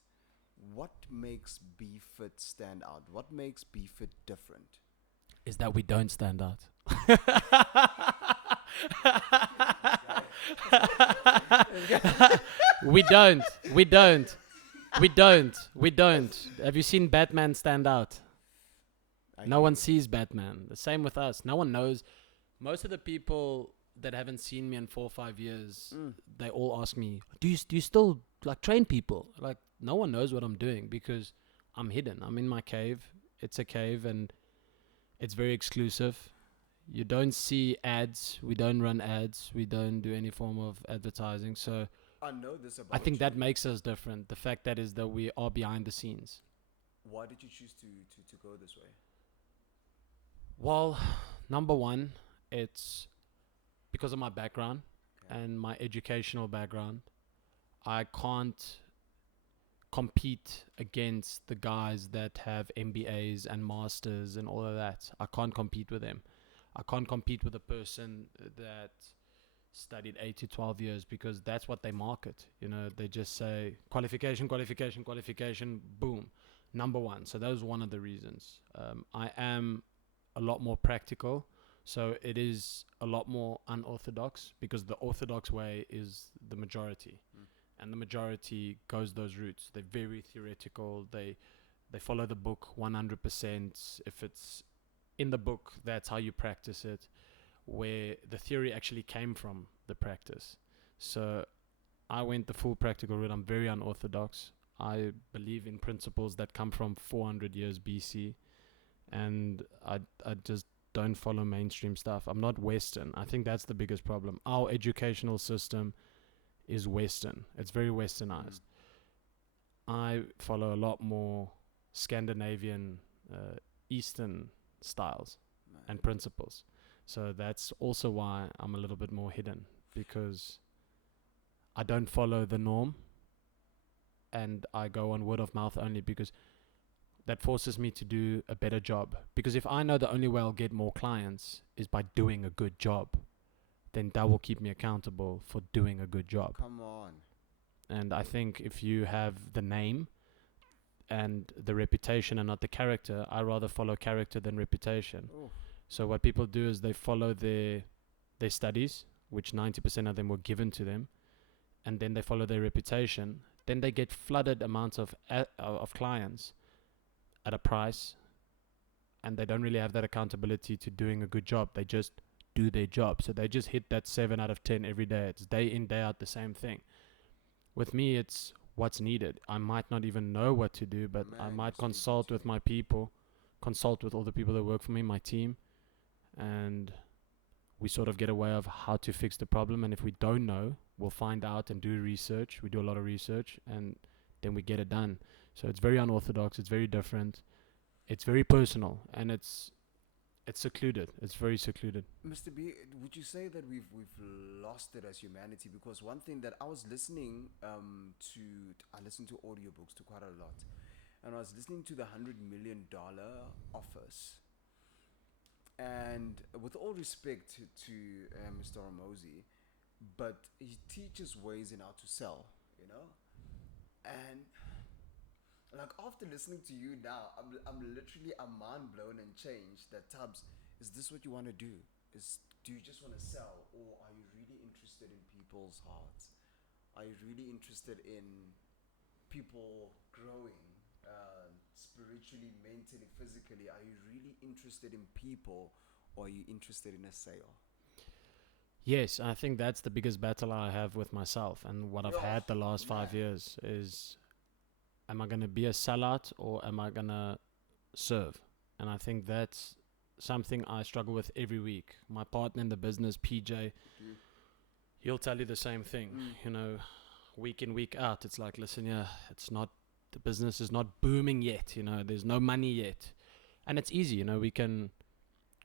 what makes BFIT stand out? What makes BFIT different? Is that we don't stand out. We don't. We don't. We don't. We don't. Have you seen Batman stand out? No one sees Batman. The same with us. No one knows. Most of the people that haven't seen me in 4 or 5 years, they all ask me, do you still like train people? Like, no one knows what I'm doing because I'm hidden. I'm in my cave. It's a cave and it's very exclusive. You don't see ads. We don't run ads. We don't do any form of advertising. So I know this about I think you. that makes us different. The fact that is that we are behind the scenes. Why did you choose to go this way? Well, number one, it's because of my background and my educational background. I can't compete against the guys that have MBAs and masters and all of that. I can't compete with them. I can't compete with a person that studied 8 to 12 years because that's what they market. You know, they just say qualification, qualification, qualification, boom, number one. So that was one of the reasons. I am a lot more practical. So it is a lot more unorthodox because the orthodox way is the majority. And the majority goes those routes. They're very theoretical. They follow the book 100%. If it's in the book, that's how you practice it, where the theory actually came from the practice. So I went the full practical route. I'm very unorthodox. I believe in principles that come from 400 years BC. And I just don't follow mainstream stuff. I'm not Western. I think that's the biggest problem. Our educational system is Western. It's very westernized. I follow a lot more Scandinavian, Eastern styles and principles. So that's also why I'm a little bit more hidden, because I don't follow the norm and I go on word of mouth only, because that forces me to do a better job. Because if I know the only way I'll get more clients is by doing a good job, then that will keep me accountable for doing a good job. Come on. And I think if you have the name and the reputation and not the character, I rather follow character than reputation. Ooh. So what people do is they follow their studies, which 90% of them were given to them, and then they follow their reputation. Then they get flooded amounts of clients at a price, and they don't really have that accountability to doing a good job. They just do their job. So they just hit that 7 out of 10 every day. It's day in, day out, the same thing. With me, it's what's needed. I might not even know what to do, but I might consult with my people, consult with all the people that work for me, my team, and we sort of get a way of how to fix the problem. And if we don't know, we'll find out and do research. We do a lot of research, and then we get it done. So it's very unorthodox. It's very different. It's very personal, and it's secluded. It's very secluded. Mr. B, would you say that we've lost it as humanity? Because one thing that I was listening I listen to audiobooks to quite a lot, and I was listening to the $100 million Office. And with all respect to Mr. Ramosi, but he teaches ways in how to sell, you know, and like after listening to you now, I'm literally mind blown and changed. That Tubbs, is this what you want to do? Do you just want to sell, or are you really interested in people's hearts? Are you really interested in people growing spiritually, mentally, physically? Are you really interested in people, or are you interested in a sale? Yes, I think that's the biggest battle I have with myself, and what I've had the last 5 years is, am I going to be a sellout or am I going to serve? And I think that's something I struggle with every week. My partner in the business, PJ, he'll tell you the same thing. You know, week in, week out, it's like, listen, the business is not booming yet. You know, there's no money yet. And it's easy, you know, we can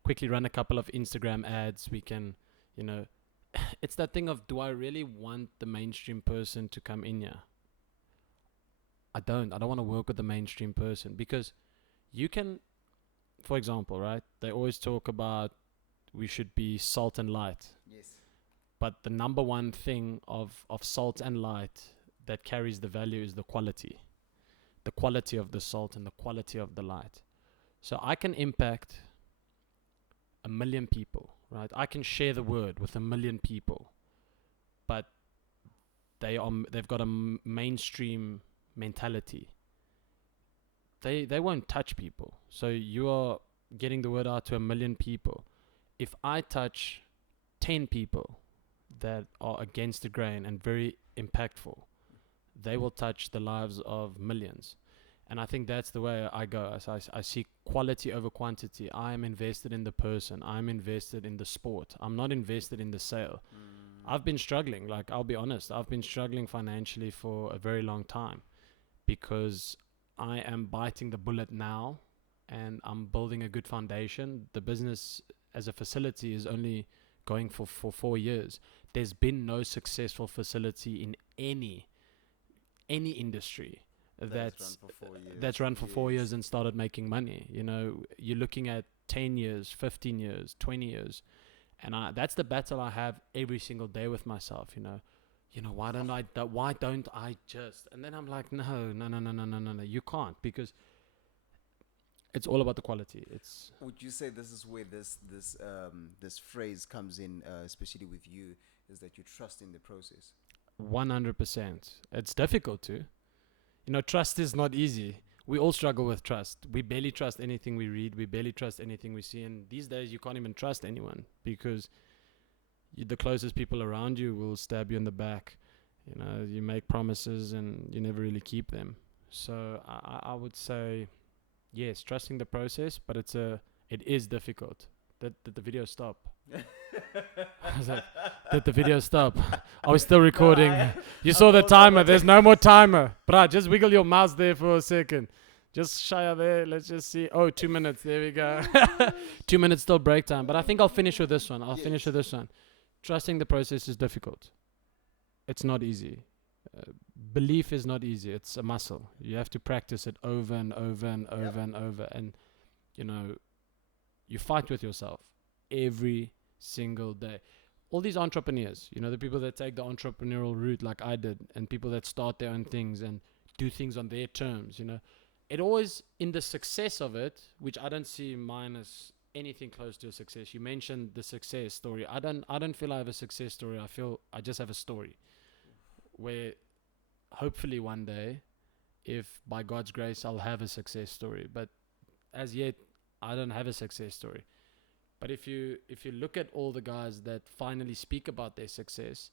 quickly run a couple of Instagram ads. We can, you know, it's that thing of, do I really want the mainstream person to come in here? I don't want to work with the mainstream person, because you can, for example, right? They always talk about we should be salt and light. Yes. But the number one thing of salt and light that carries the value is the quality of the salt and the quality of the light. So I can impact 1 million people, right? I can share the word with 1 million people, but they've got a mainstream mentality. They won't touch people. So you are getting the word out to 1 million people. If I touch 10 people that are against the grain and very impactful, they will touch the lives of millions. And I think that's the way I go. I see quality over quantity. I am invested in the person. I'm invested in the sport. I'm not invested in the sale. I've been struggling. Like, I'll be honest. I've been struggling financially for a very long time because I am biting the bullet now and I'm building a good foundation. The business as a facility is only going for 4 years. There's been no successful facility in any industry that's run for 4 years and started making money. You know, you're looking at 10 years, 15 years, 20 years. And that's the battle I have every single day with myself, you know, why don't I just, and then I'm like, no, you can't, because it's all about the quality. Would you say this is where this phrase comes in, especially with you, is that you trust in the process? 100%. It's difficult to. Trust is not easy. We all struggle with trust. We barely trust anything we read. We barely trust anything we see. And these days, you can't even trust anyone because the closest people around you will stab you in the back. You make promises and you never really keep them. So I would say, yes, trusting the process, but it is difficult. Did the video stop? I was like, did the video stop? Are we still recording? You saw the timer. There's no more timer. Bruh, just wiggle your mouse there for a second. Just shy there. Let's just see. Oh, 2 minutes. There we go. 2 minutes till break time. But I think I'll finish with this one. Trusting the process is difficult. It's not easy. Belief is not easy. It's a muscle. You have to practice it over and over and over and over. And, you fight with yourself every single day. All these entrepreneurs, the people that take the entrepreneurial route like I did, and people that start their own things and do things on their terms, it always, in the success of it, which I don't see mine as anything close to a success. You mentioned the success story. I don't feel I have a success story. I feel I just have a story where hopefully one day, if by God's grace, I'll have a success story. But as yet, I don't have a success story. But if you look at all the guys that finally speak about their success,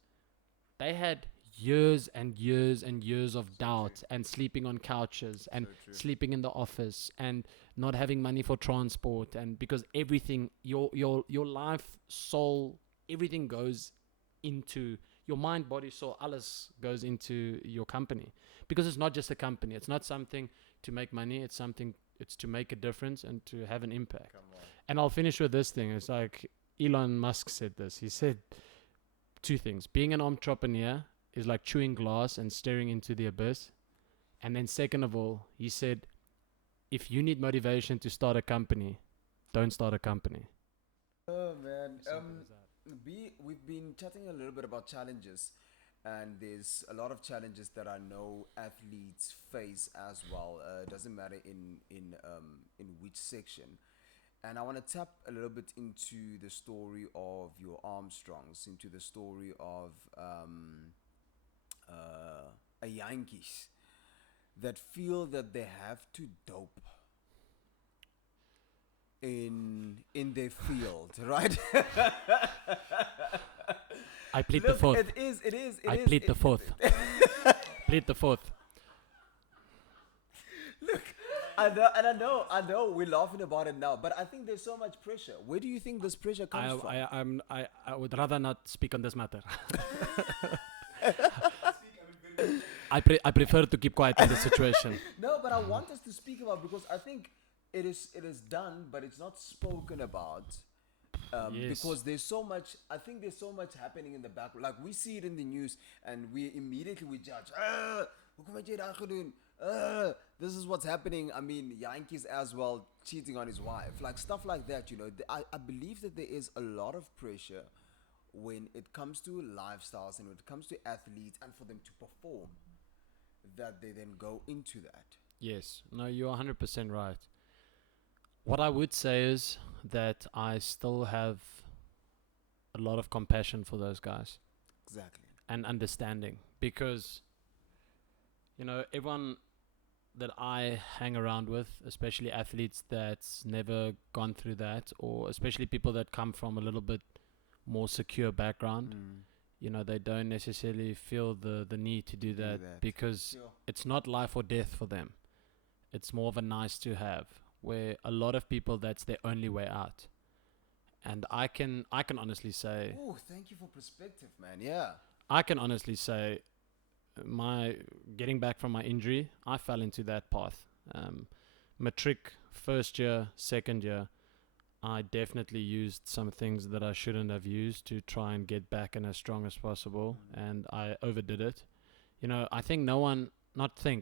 they had years and years and years of doubt and sleeping on couches and sleeping in the office and not having money for transport, and because everything, your life, soul, everything goes into your mind, body, soul, alles goes into your company, because it's not just a company. It's not something to make money. It's to make a difference and to have an impact. And I'll finish with this thing. It's like Elon Musk said this. He said 2 things. Being an entrepreneur is like chewing glass and staring into the abyss. And then second of all, he said, if you need motivation to start a company, don't start a company. Oh, man. We've been chatting a little bit about challenges. And there's a lot of challenges that I know athletes face as well. It doesn't matter in which section. And I want to tap a little bit into the story of your Armstrongs, into the story of a Yankees that feel that they have to dope in their field, right? I plead the fourth. It is. I plead the fourth. Plead the fourth. Look, I know we're laughing about it now, but I think there's so much pressure. Where do you think this pressure comes from? I would rather not speak on this matter. I prefer to keep quiet in this situation. No, but I want us to speak about, because I think it is done, but it's not spoken about. Yes. Because there's so much happening in the back. Like, we see it in the news and we immediately judge. This is what's happening. I mean, Yankees as well, cheating on his wife, like stuff like that. I believe that there is a lot of pressure when it comes to lifestyles and when it comes to athletes and for them to perform. that they then go into that. Yes. No, you're 100% right. What I would say is that I still have a lot of compassion for those guys Exactly. and understanding, because everyone that I hang around with, especially athletes that's never gone through that, or especially people that come from a little bit more secure background, they don't necessarily feel the need to do that because Sure. it's not life or death for them. It's more of a nice to have, where a lot of people, that's their only way out. And I can honestly say, Oh, thank you for perspective, man. Yeah. I can honestly say, my getting back from my injury, I fell into that path. Matric, first year, second year, I definitely used some things that I shouldn't have used to try and get back and as strong as possible, and I overdid it. I think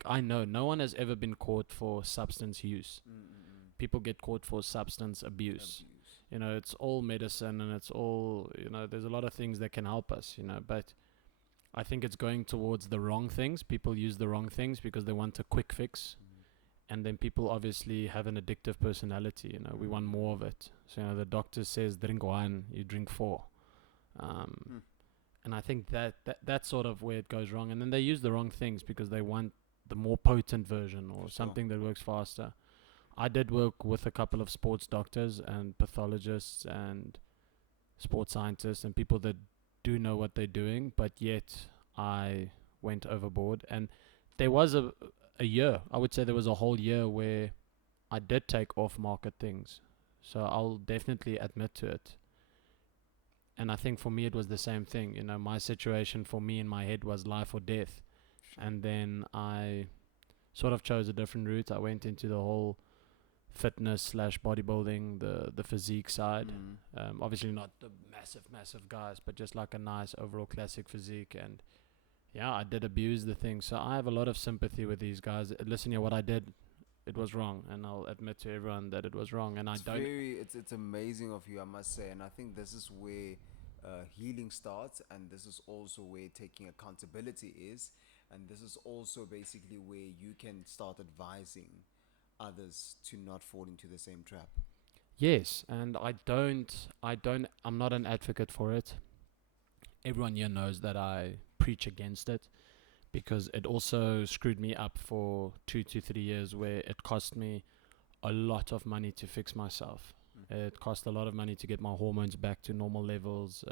I know no one has ever been caught for substance use. People get caught for substance abuse. It's all medicine, and it's all, there's a lot of things that can help us, but I think it's going towards the wrong things. People use the wrong things because they want a quick fix. And then people obviously have an addictive personality. We want more of it. So, the doctor says drink one, you drink four. And I think that's sort of where it goes wrong. And then they use the wrong things because they want the more potent version or something that works faster. I did work with a couple of sports doctors and pathologists and sports scientists and people that do know what they're doing, but yet I went overboard. And there was a year, I would say there was a whole year where I did take off-market things. So I'll definitely admit to it. And I think for me it was the same thing. My situation for me in my head was life or death. And then I sort of chose a different route. I went into the whole fitness / bodybuilding, the physique side. Obviously not the massive guys, but just like a nice overall classic physique. And yeah, I did abuse the thing. So I have a lot of sympathy with these guys. Listen here, what I did, it was wrong, and I'll admit to everyone that it was wrong. And It's amazing of you, I must say, and I think this is where healing starts, and this is also where taking accountability is, and this is also basically where you can start advising others to not fall into the same trap. Yes, and I'm not an advocate for it. Everyone here knows that I preach against it because it also screwed me up for 2 to 3 years, where it cost me a lot of money to fix myself. It cost a lot of money to get my hormones back to normal levels.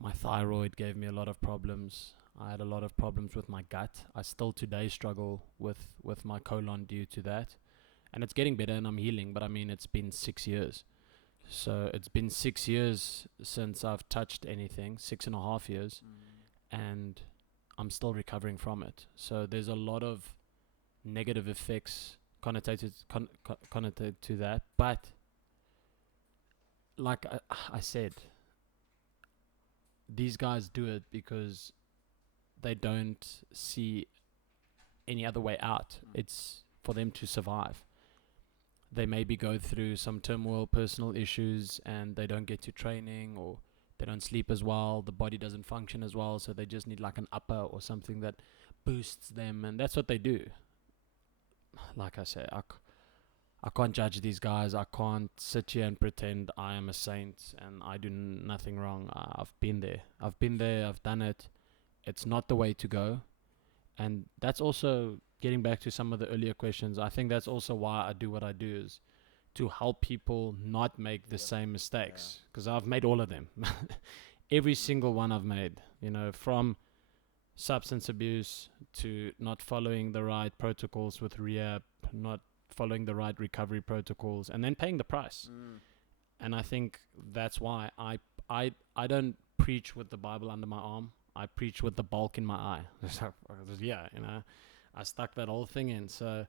My thyroid gave me a lot of problems. I had a lot of problems with my gut. I still today struggle with my colon due to that. And it's getting better and I'm healing, but I mean, it's been 6 years. So it's been 6 years since I've touched anything, 6.5 years, and I'm still recovering from it. So there's a lot of negative effects connotated to that. But like I said, these guys do it because they don't see any other way out. It's for them to survive. They maybe go through some turmoil, personal issues, and they don't get to training, or they don't sleep as well, the body doesn't function as well, so they just need like an upper or something that boosts them, and that's what they do. Like I say, I can't judge these guys. I can't sit here and pretend I am a saint and I do nothing wrong. I've been there. I've done it. It's not the way to go. And that's also getting back to some of the earlier questions. I think that's also why I do what I do, is to help people not make the same mistakes, because I've made all of them. Every single one I've made, from substance abuse to not following the right protocols with rehab, not following the right recovery protocols, and then paying the price. And I think that's why I don't preach with the Bible under my arm. I preach with the bulk in my eye. I stuck that whole thing in. So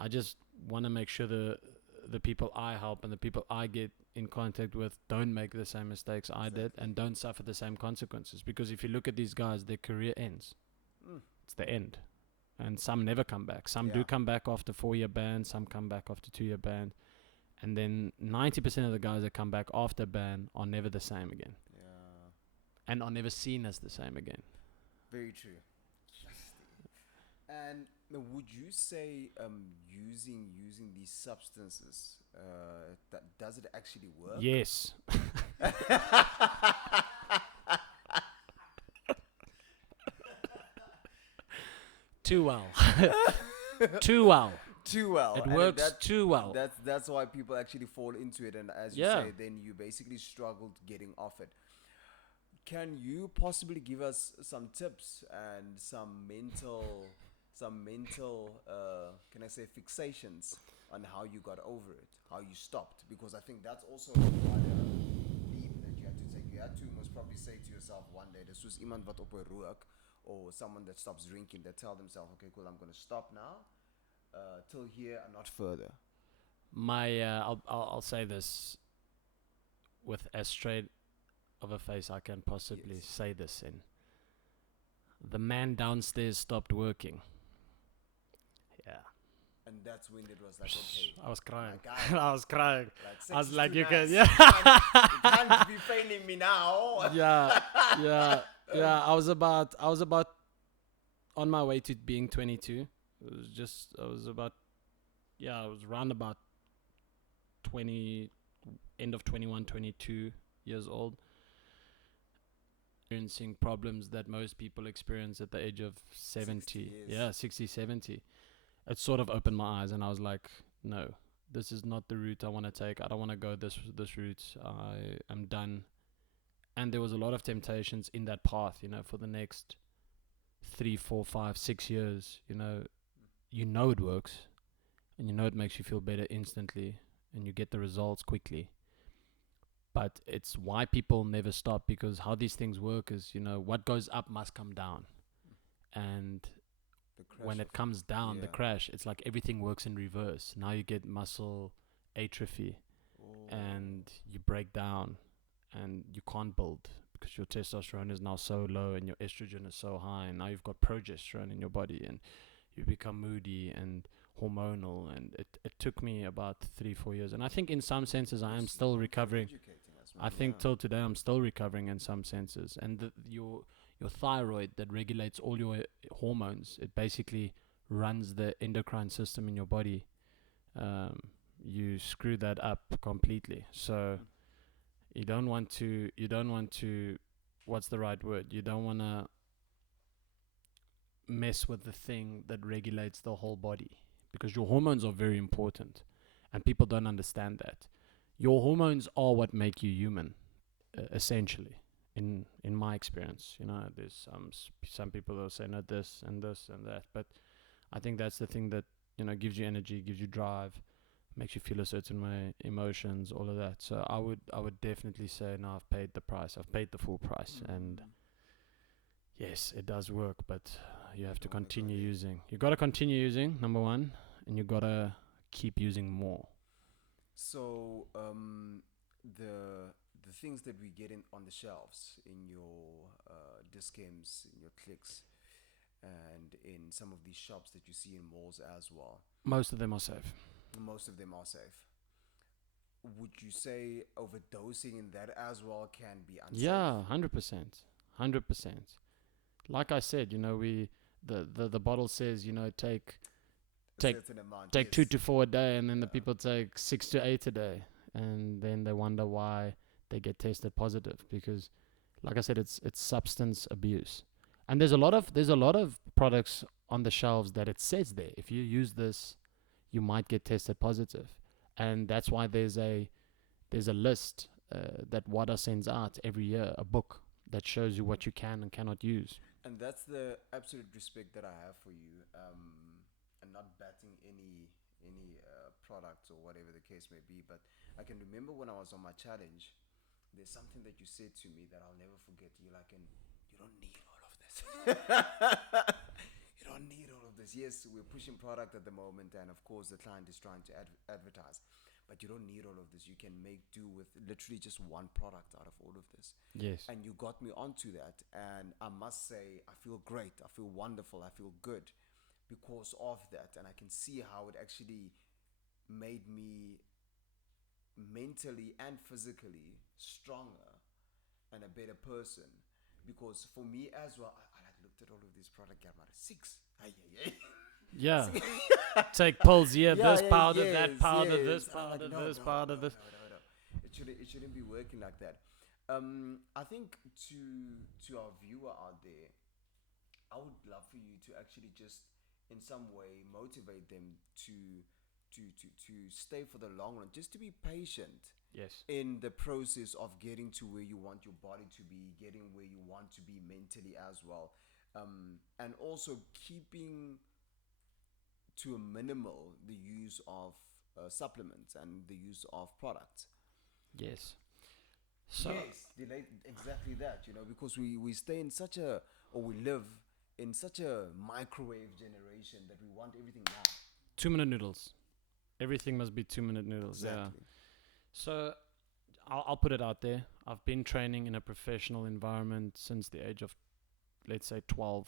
I just want to make sure the people I help and the people I get in contact with don't make the same mistakes I did and don't suffer the same consequences. Because if you look at these guys, their career ends. It's the end. And some never come back. Some do come back after 4-year ban. Some come back after 2-year ban. And then 90% of the guys that come back after ban are never the same again. And are never seen as the same again. Very true. And would you say using these substances that does it actually work? Yes. Too well. Too well. Too well. It And works too well. That's why people actually fall into it, and as you Yeah. say, then you basically struggled getting off it. Can you possibly give us some tips and some mental, can I say, fixations on how you got over it, how you stopped? Because I think that's also quite a leap that you had to take. You had to most probably say to yourself one day, this was iemand wat op 'n rook, or someone that stops drinking, that tell themselves, okay, cool, I'm going to stop now, till here and not further. I'll say this with as straight of a face I can possibly Yes. say this in. The man downstairs stopped working. Yeah. And that's when it was like, okay, I was crying. my guy, I was crying. like, sex I was is like, too you nice. can, You yeah. can't be failing me now. Yeah. I was about on my way to being 22. I was around about 20, end of 21, 22 years old. Experiencing problems that most people experience at the age of 70. 60 years. Yeah, 60, 70. It sort of opened my eyes and I was like, no, this is not the route I want to take. I don't want to go this route. I am done. And there was a lot of temptations in that path, for the next 3, 4, 5, 6 years. You know it works, and it makes you feel better instantly, and you get the results quickly. But it's why people never stop, because how these things work is, what goes up must come down. And when it comes down, the crash, it's like everything works in reverse. Now you get muscle atrophy, and you break down, and you can't build because your testosterone is now so low and your estrogen is so high, and now you've got progesterone in your body, and you become moody and hormonal. And it took me about 3-4 years, and I think in some senses I am still recovering. I think till today I'm still recovering in some senses. And your thyroid that regulates all your hormones, it basically runs the endocrine system in your body. You screw that up completely. So you don't want to, what's the right word? You don't want to mess with the thing that regulates the whole body, because your hormones are very important, and people don't understand that. Your hormones are what make you human, essentially. In my experience, there's some people that will say no, this and this and that, but I think that's the thing that gives you energy, gives you drive, makes you feel a certain way, emotions, all of that. So I would definitely say, no, I've paid the price. I've paid the full price, and yes, it does work, but you have to continue using. You got to continue using, number one, and you got to keep using more. So the things that we get in on the shelves in your discounts, in your clicks, and in some of these shops that you see in malls as well. Most of them are safe. Most of them are safe. Would you say overdosing in that as well can be unsafe? Yeah, 100%. Like I said, the bottle says, take a certain amount, take yes. 2 to 4 a day, and then the people take 6 to 8 a day, and then they wonder why they get tested positive, because like I said, it's substance abuse. And there's a lot of products on the shelves that it says there, if you use this, you might get tested positive. And that's why there's a list that WADA sends out every year, a book that shows you what you can and cannot use. And that's the absolute respect that I have for you, and not batting any product or whatever the case may be. But I can remember when I was on my challenge, there's something that you said to me that I'll never forget. You're like, and you don't need all of this. You don't need all of this. Yes, we're pushing product at the moment, and of course the client is trying to advertise, but you don't need all of this. You can make do with literally just one product out of all of this. Yes. And you got me onto that, and I must say I feel great, I feel wonderful, I feel good because of that. And I can see how it actually made me mentally and physically stronger and a better person. Because for me as well, I like looked at all of these product gamma 6. Yeah. Take pills here, Yeah, this yeah, powder, yes, that powder, yes. this I'm powder, like, no, this no, powder, no, this. no, no, no. It shouldn't be working like that. I think to our viewer out there, I would love for you to actually just in some way motivate them to stay for the long run, just to be patient Yes. in the process of getting to where you want your body to be, getting where you want to be mentally as well, and also keeping to a minimal the use of supplements and the use of products. Yes. So Yes, exactly that. Because we stay in such a, or we live in such a microwave generation that we want everything now. 2 minute noodles. Everything must be 2 minute noodles. Yeah. Exactly. So I'll put it out there. I've been training in a professional environment since the age of, let's say, 12.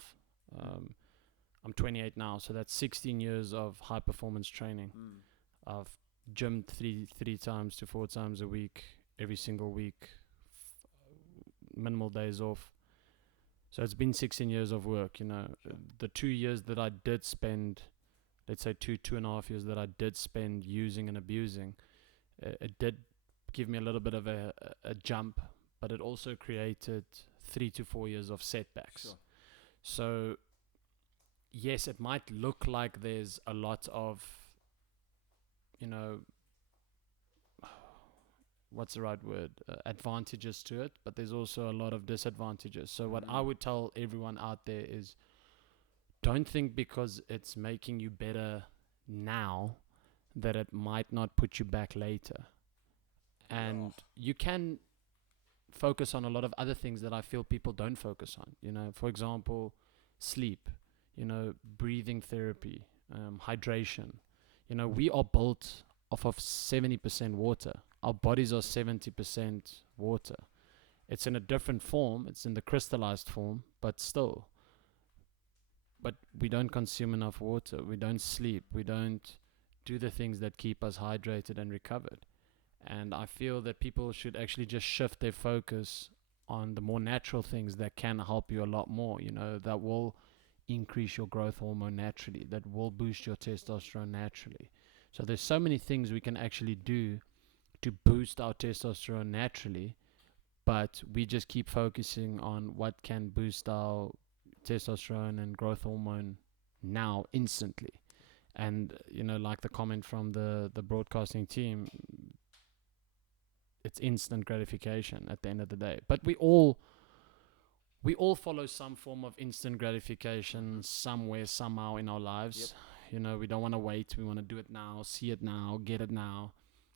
I'm 28 now, so that's 16 years of high performance training. I've gymmed three times to 4 times a week, every single week, minimal days off. So it's been 16 years of work. Sure. The 2 years that I did spend, let's say 2.5 years that I did spend using and abusing, it did give me a little bit of a jump, but it also created 3 to 4 years of setbacks. Sure. So yes, it might look like there's a lot of, what's the right word, advantages to it, but there's also a lot of disadvantages. So what I would tell everyone out there is, don't think because it's making you better now that it might not put you back later. And you can focus on a lot of other things that I feel people don't focus on. For example, sleep, breathing therapy, hydration. We are built off of 70% water. Our bodies are 70% water. It's in a different form. It's in the crystallized form, but still. But we don't consume enough water. We don't sleep. We don't do the things that keep us hydrated and recovered. And I feel that people should actually just shift their focus on the more natural things that can help you a lot more, that will increase your growth hormone naturally, that will boost your testosterone naturally. So there's so many things we can actually do to boost our testosterone naturally, but we just keep focusing on what can boost our testosterone and growth hormone now instantly. And like the comment from the broadcasting team, it's instant gratification at the end of the day. But we all follow some form of instant gratification somewhere, somehow in our lives. Yep. We don't want to wait. We want to do it now, see it now, get it now.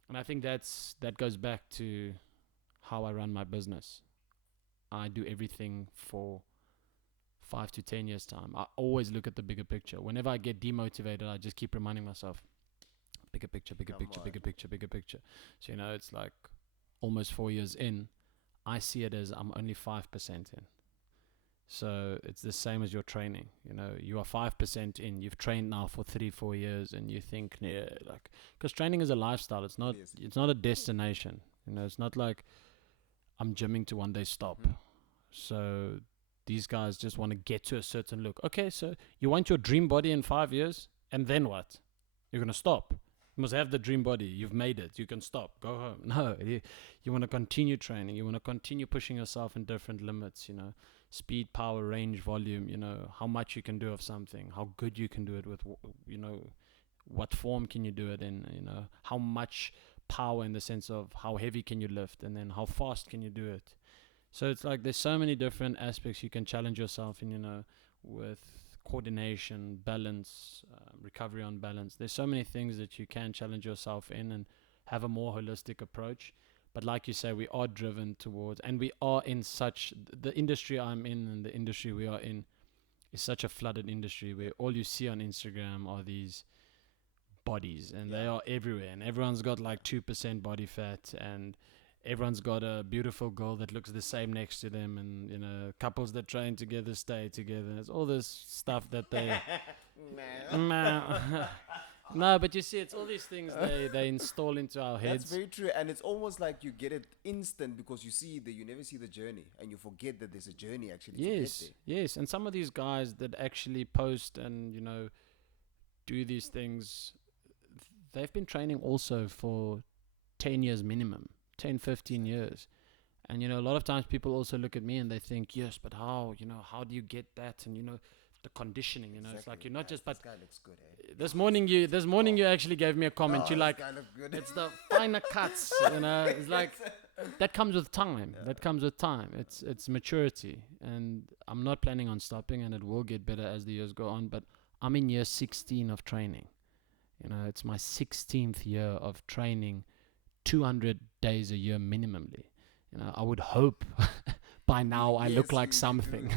And I think that goes back to how I run my business. I do everything for 5 to 10 years time. I always look at the bigger picture. Whenever I get demotivated, I just keep reminding myself, bigger picture, bigger picture, bigger picture, bigger picture. So, it's like almost 4 years in, I see it as I'm only 5% in. So it's the same as your training. You are 5% in. You've trained now for 3-4 years, and you think, because training is a lifestyle. It's not. Yes. It's not a destination. It's not like I'm gymming to one day stop. So these guys just want to get to a certain look. Okay, so you want your dream body in 5 years, and then what? You're gonna stop. You must have the dream body. You've made it. You can stop. Go home. No, you want to continue training. You want to continue pushing yourself in different limits. Speed, power, range, volume, how much you can do of something, how good you can do it with, what form can you do it in, how much power in the sense of how heavy can you lift, and then how fast can you do it. So it's like there's so many different aspects you can challenge yourself in, with coordination, balance, recovery on balance. There's so many things that you can challenge yourself in and have a more holistic approach. But like you say, we are driven towards, and we are in the industry I'm in and the industry we are in is such a flooded industry where all you see on Instagram are these bodies, and they are everywhere, and everyone's got like 2% body fat, and everyone's got a beautiful girl that looks the same next to them, and couples that train together stay together. It's all this stuff that they No, but you see, it's all these things they install into our heads. That's very true, and it's almost like you get it instant because you never see the journey, and you forget that there's a journey actually to get there. Yes, and some of these guys that actually post and do these things, they've been training also for 10 years minimum, 10, 15 years. And, a lot of times people also look at me and they think, yes, but how, how do you get that? And, the conditioning, it's like you're not just, but This guy looks good, eh? this morning you actually gave me a comment. You're This like, guy looks good. it's the finer cuts, it's like, that comes with time. Yeah. That comes with time. It's maturity. And I'm not planning on stopping, and it will get better as the years go on. But I'm in year 16 of training. It's my 16th year of training, 200 days a year minimally. I would hope by now I look like something.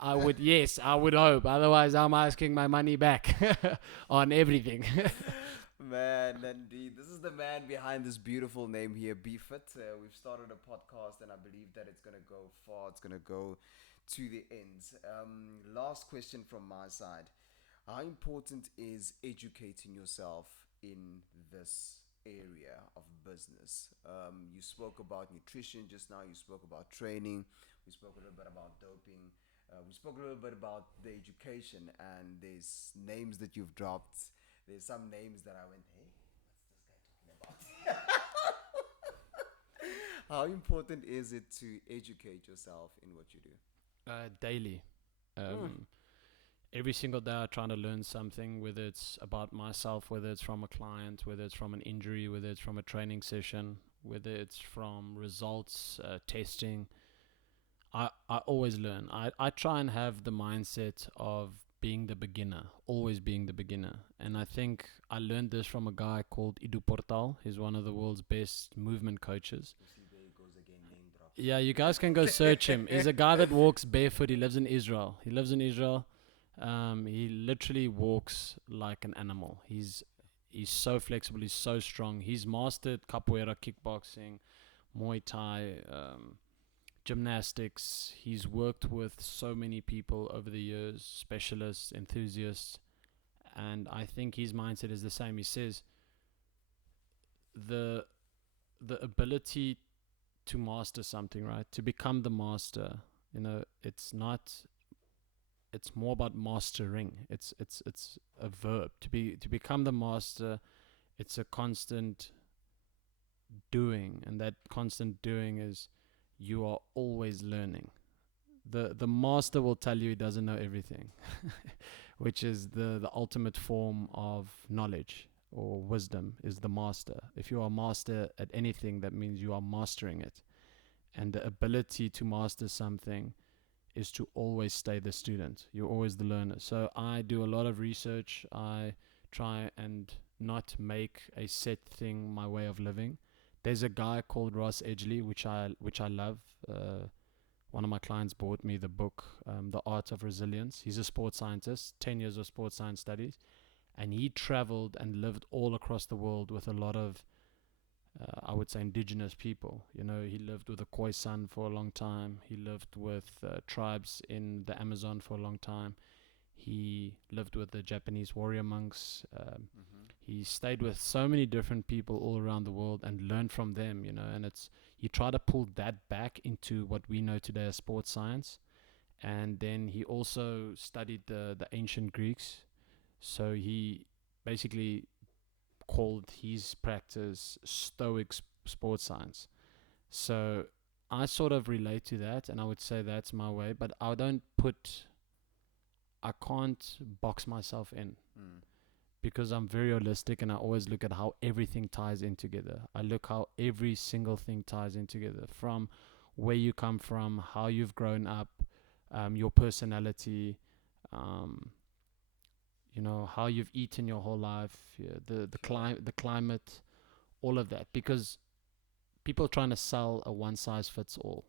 I would hope. Otherwise, I'm asking my money back on everything. Man, indeed. This is the man behind this beautiful name here, BFIT. We've started a podcast, and I believe that it's going to go far. It's going to go to the ends. Last question from my side. How important is educating yourself in this area of business? You spoke about nutrition just now. You spoke about training. We spoke a little bit about doping. We spoke a little bit about the education, and there's names that you've dropped. There's some names that I went, hey, what's this guy talking about? How important is it to educate yourself in what you do? Daily. Every single day I'm trying to learn something, whether it's about myself, whether it's from a client, whether it's from an injury, whether it's from a training session, whether it's from results, testing. I always learn. I try and have the mindset of being the beginner, always being the beginner. And I think I learned this from a guy called Idu Portal. He's one of the world's best movement coaches. Yeah, you guys can go search him. He's a guy that walks barefoot. He lives in Israel. He literally walks like an animal. He's so flexible. He's so strong. He's mastered capoeira, kickboxing, Muay Thai, gymnastics. He's worked with so many people over the years, specialists, enthusiasts, and I think his mindset is the same. He says the ability to master something, right? To become the master, it's more about mastering. It's a verb. To become the master, it's a constant doing, and that constant doing is you are always learning. The master will tell you he doesn't know everything, which is the ultimate form of knowledge or wisdom, is the master. If you are a master at anything, that means you are mastering it. And the ability to master something is to always stay the student. You're always the learner. So I do a lot of research. I try and not make a set thing my way of living. There's a guy called Ross Edgley, which I love. One of my clients bought me the book, The Art of Resilience. He's a sports scientist, 10 years of sports science studies. And he traveled and lived all across the world with a lot of, I would say, indigenous people. He lived with the Khoisan for a long time. He lived with tribes in the Amazon for a long time. He lived with the Japanese warrior monks. He stayed with so many different people all around the world and learned from them, and you try to pull that back into what we know today as sports science. And then he also studied the ancient Greeks. So he basically called his practice Stoic sports science. So I sort of relate to that, and I would say that's my way, but I can't box myself in. Because I'm very holistic, and I always look at how everything ties in together. I look how every single thing ties in together, from where you come from, how you've grown up, your personality, how you've eaten your whole life, the climate, all of that. Because people trying to sell a one size fits all.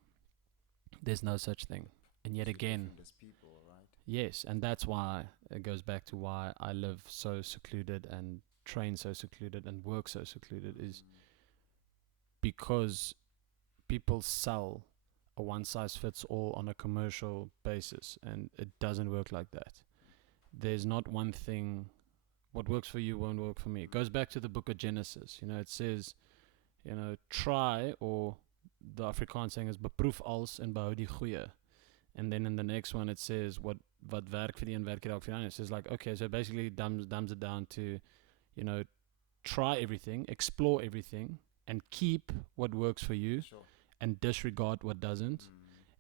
There's no such thing. And yet again, people, right? Yes, and that's why it goes back to why I live so secluded and train so secluded and work so secluded, is because people sell a one size fits all on a commercial basis, and it doesn't work like that. There's not one thing. What works for you won't work for me. It goes back to the book of Genesis. It says, try, or the Afrikaans saying is beproef alles en behou die goeie. And then in the next one it says, what wat werk vir die een, werk hier dalk vir die ander. So it's like, okay, so basically dumbs it down to, try everything, explore everything, and keep what works for you, and disregard what doesn't.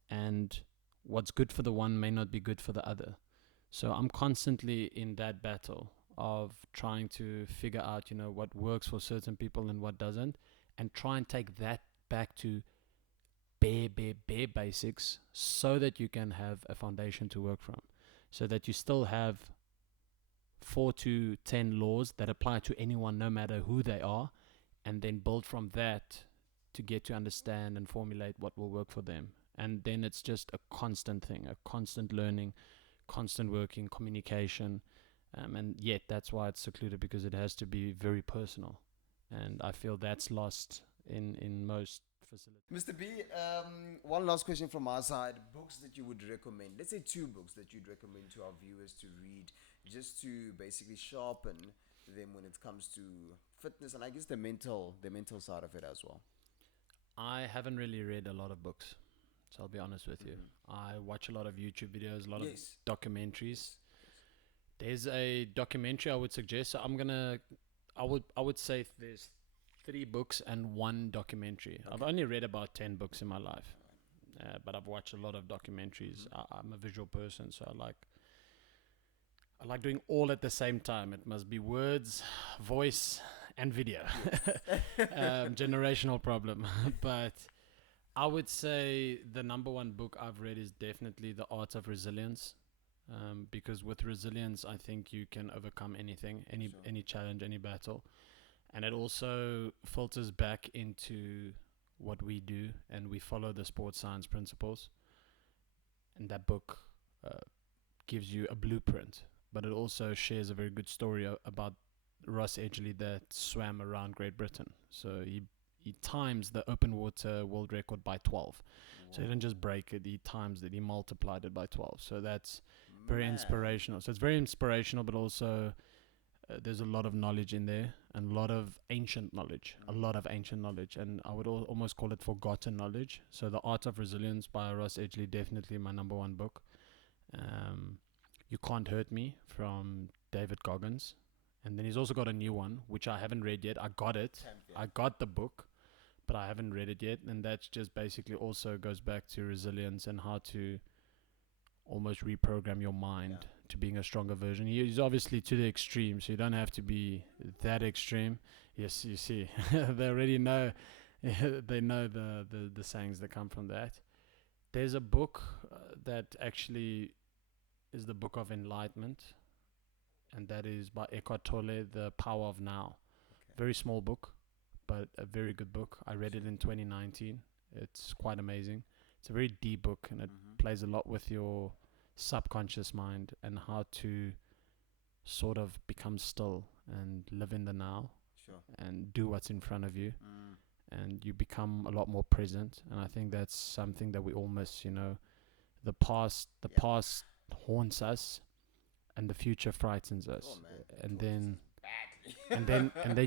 And what's good for the one may not be good for the other. So I'm constantly in that battle of trying to figure out, what works for certain people and what doesn't, and try and take that back to bare basics, so that you can have a foundation to work from, so that you still have 4 to 10 laws that apply to anyone, no matter who they are, and then build from that to get to understand and formulate what will work for them. And then it's just a constant thing, a constant learning, constant working, communication, and yet that's why it's secluded, because it has to be very personal, and I feel that's lost in most facilities. Mr. B, one last question from our side. Books that you would recommend, let's say 2 books that you'd recommend to our viewers to read, just to basically sharpen them when it comes to fitness, and I guess the mental side of it as well. I haven't really read a lot of books, so I'll be honest with you. I watch a lot of YouTube videos, a lot of documentaries. There's a documentary I would suggest. So I would say there's 3 books and 1 documentary. I've only read about 10 books in my life, but I've watched a lot of documentaries. I'm a visual person, so I like doing all at the same time. It must be words, voice, and video. Generational problem. But I would say the number 1 book I've read is definitely The Art of Resilience, because with resilience, I think you can overcome anything, any challenge, any battle. And it also filters back into what we do, and we follow the sports science principles. And that book gives you a blueprint, but it also shares a very good story about Ross Edgley that swam around Great Britain. So he times the open water world record by 12. So he didn't just break it, he times it, he multiplied it by 12. So that's very inspirational. So it's very inspirational, but also there's a lot of knowledge in there, and a lot of ancient knowledge, and I would almost call it forgotten knowledge. So The Art of Resilience by Ross Edgley, definitely my number 1 book. You Can't Hurt Me from David Goggins, and then he's also got a new one which I haven't read yet. I got the book, but I haven't read it yet, and that's just basically also goes back to resilience and how to almost reprogram your mind to being a stronger version. He's obviously to the extreme, so you don't have to be that extreme. Yes, you see, they already know, they know the sayings that come from that. There's a book that actually is the Book of Enlightenment, and that is by Eckhart Tolle, The Power of Now. Very small book, but a very good book. I read it in 2019. It's quite amazing. It's a very deep book, and it plays a lot with your subconscious mind and how to sort of become still and live in the now and do what's in front of you, and you become a lot more present. And I think that's something that we all miss. The past haunts us, and the future frightens us. And then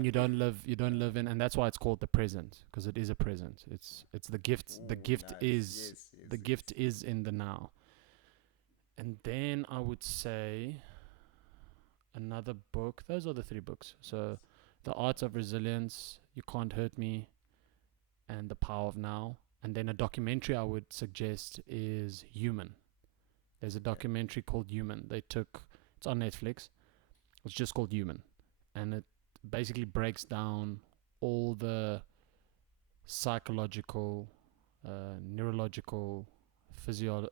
you don't live in, and that's why it's called the present, because it is a present. It's the gift. The gift is in the now. And then I would say another book. Those are the 3 books. So The Art of Resilience, You Can't Hurt Me, and The Power of Now. And then a documentary I would suggest is Human. There's a documentary called Human. It's on Netflix. It's just called Human. And it basically breaks down all the psychological, neurological, physiological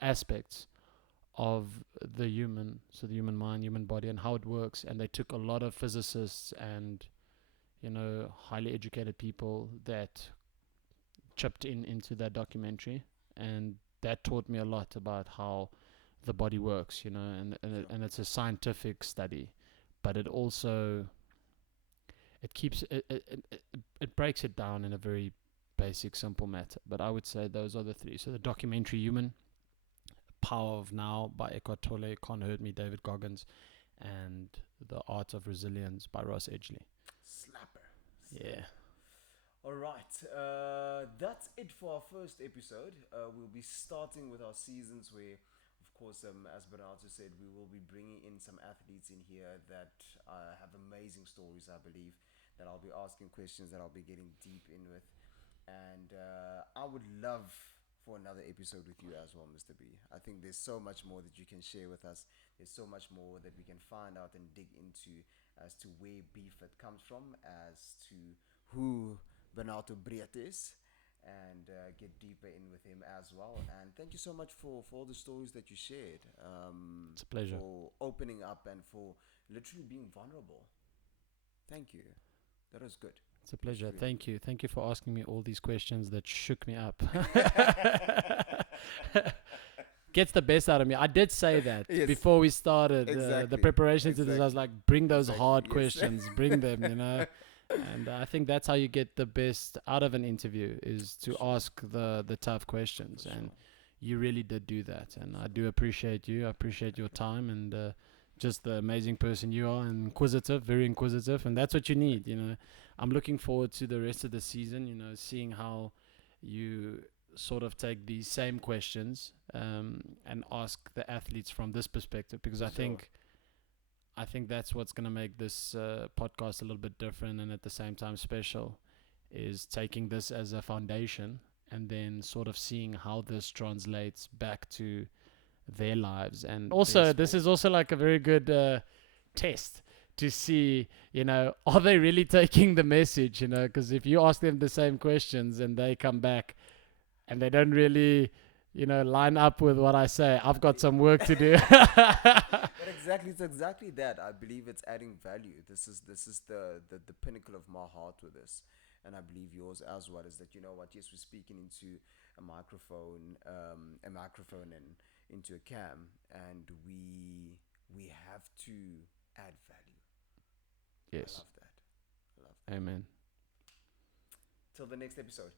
aspects of the human, so the human mind, human body, and how it works. And they took a lot of physicists and highly educated people that chipped into that documentary, and that taught me a lot about how the body works, and it's a scientific study, but it also it breaks it down in a very basic, simple matter. But I would say those are the 3. So the documentary Human, Power of Now by Eckhart Tolle, Can't Hurt Me, David Goggins, and The Art of Resilience by Ross Edgley. Slapper. Yeah. All right, that's it for our first episode. We'll be starting with our seasons where, of course, as Bernato said, we will be bringing in some athletes in here that have amazing stories, I believe, that I'll be asking questions that I'll be getting deep in with. And I would love for another episode with you as well, Mr. B. I think there's so much more that you can share with us. There's so much more that we can find out and dig into as to where BFIT comes from, as to who Bernato is, and get deeper in with him as well. And thank you so much for all the stories that you shared. It's a pleasure. For opening up and for literally being vulnerable. Thank you. That was good. It's a pleasure. Really Thank you. Thank you for asking me all these questions that shook me up. Gets the best out of me. I did say that before we started the preparation to this. I was like, bring those hard questions, bring them, And I think that's how you get the best out of an interview, is to ask the tough questions. And you really did do that. And I do appreciate you. I appreciate your time and just the amazing person you are, and inquisitive, very inquisitive. And that's what you need, I'm looking forward to the rest of the season, seeing how you sort of take these same questions and ask the athletes from this perspective, because I think that's what's going to make this podcast a little bit different and at the same time special, is taking this as a foundation and then sort of seeing how this translates back to their lives. And also, this is also like a very good test to see, are they really taking the message, because if you ask them the same questions and they come back and they don't really line up with what I say, I've got some work to do. But it's exactly that. I believe it's adding value. This is the pinnacle of my heart with this, and I believe yours as well. Is that, yes, we're speaking into a microphone, and into a cam, and we have to add value. Yes. I love that. Amen. Till the next episode.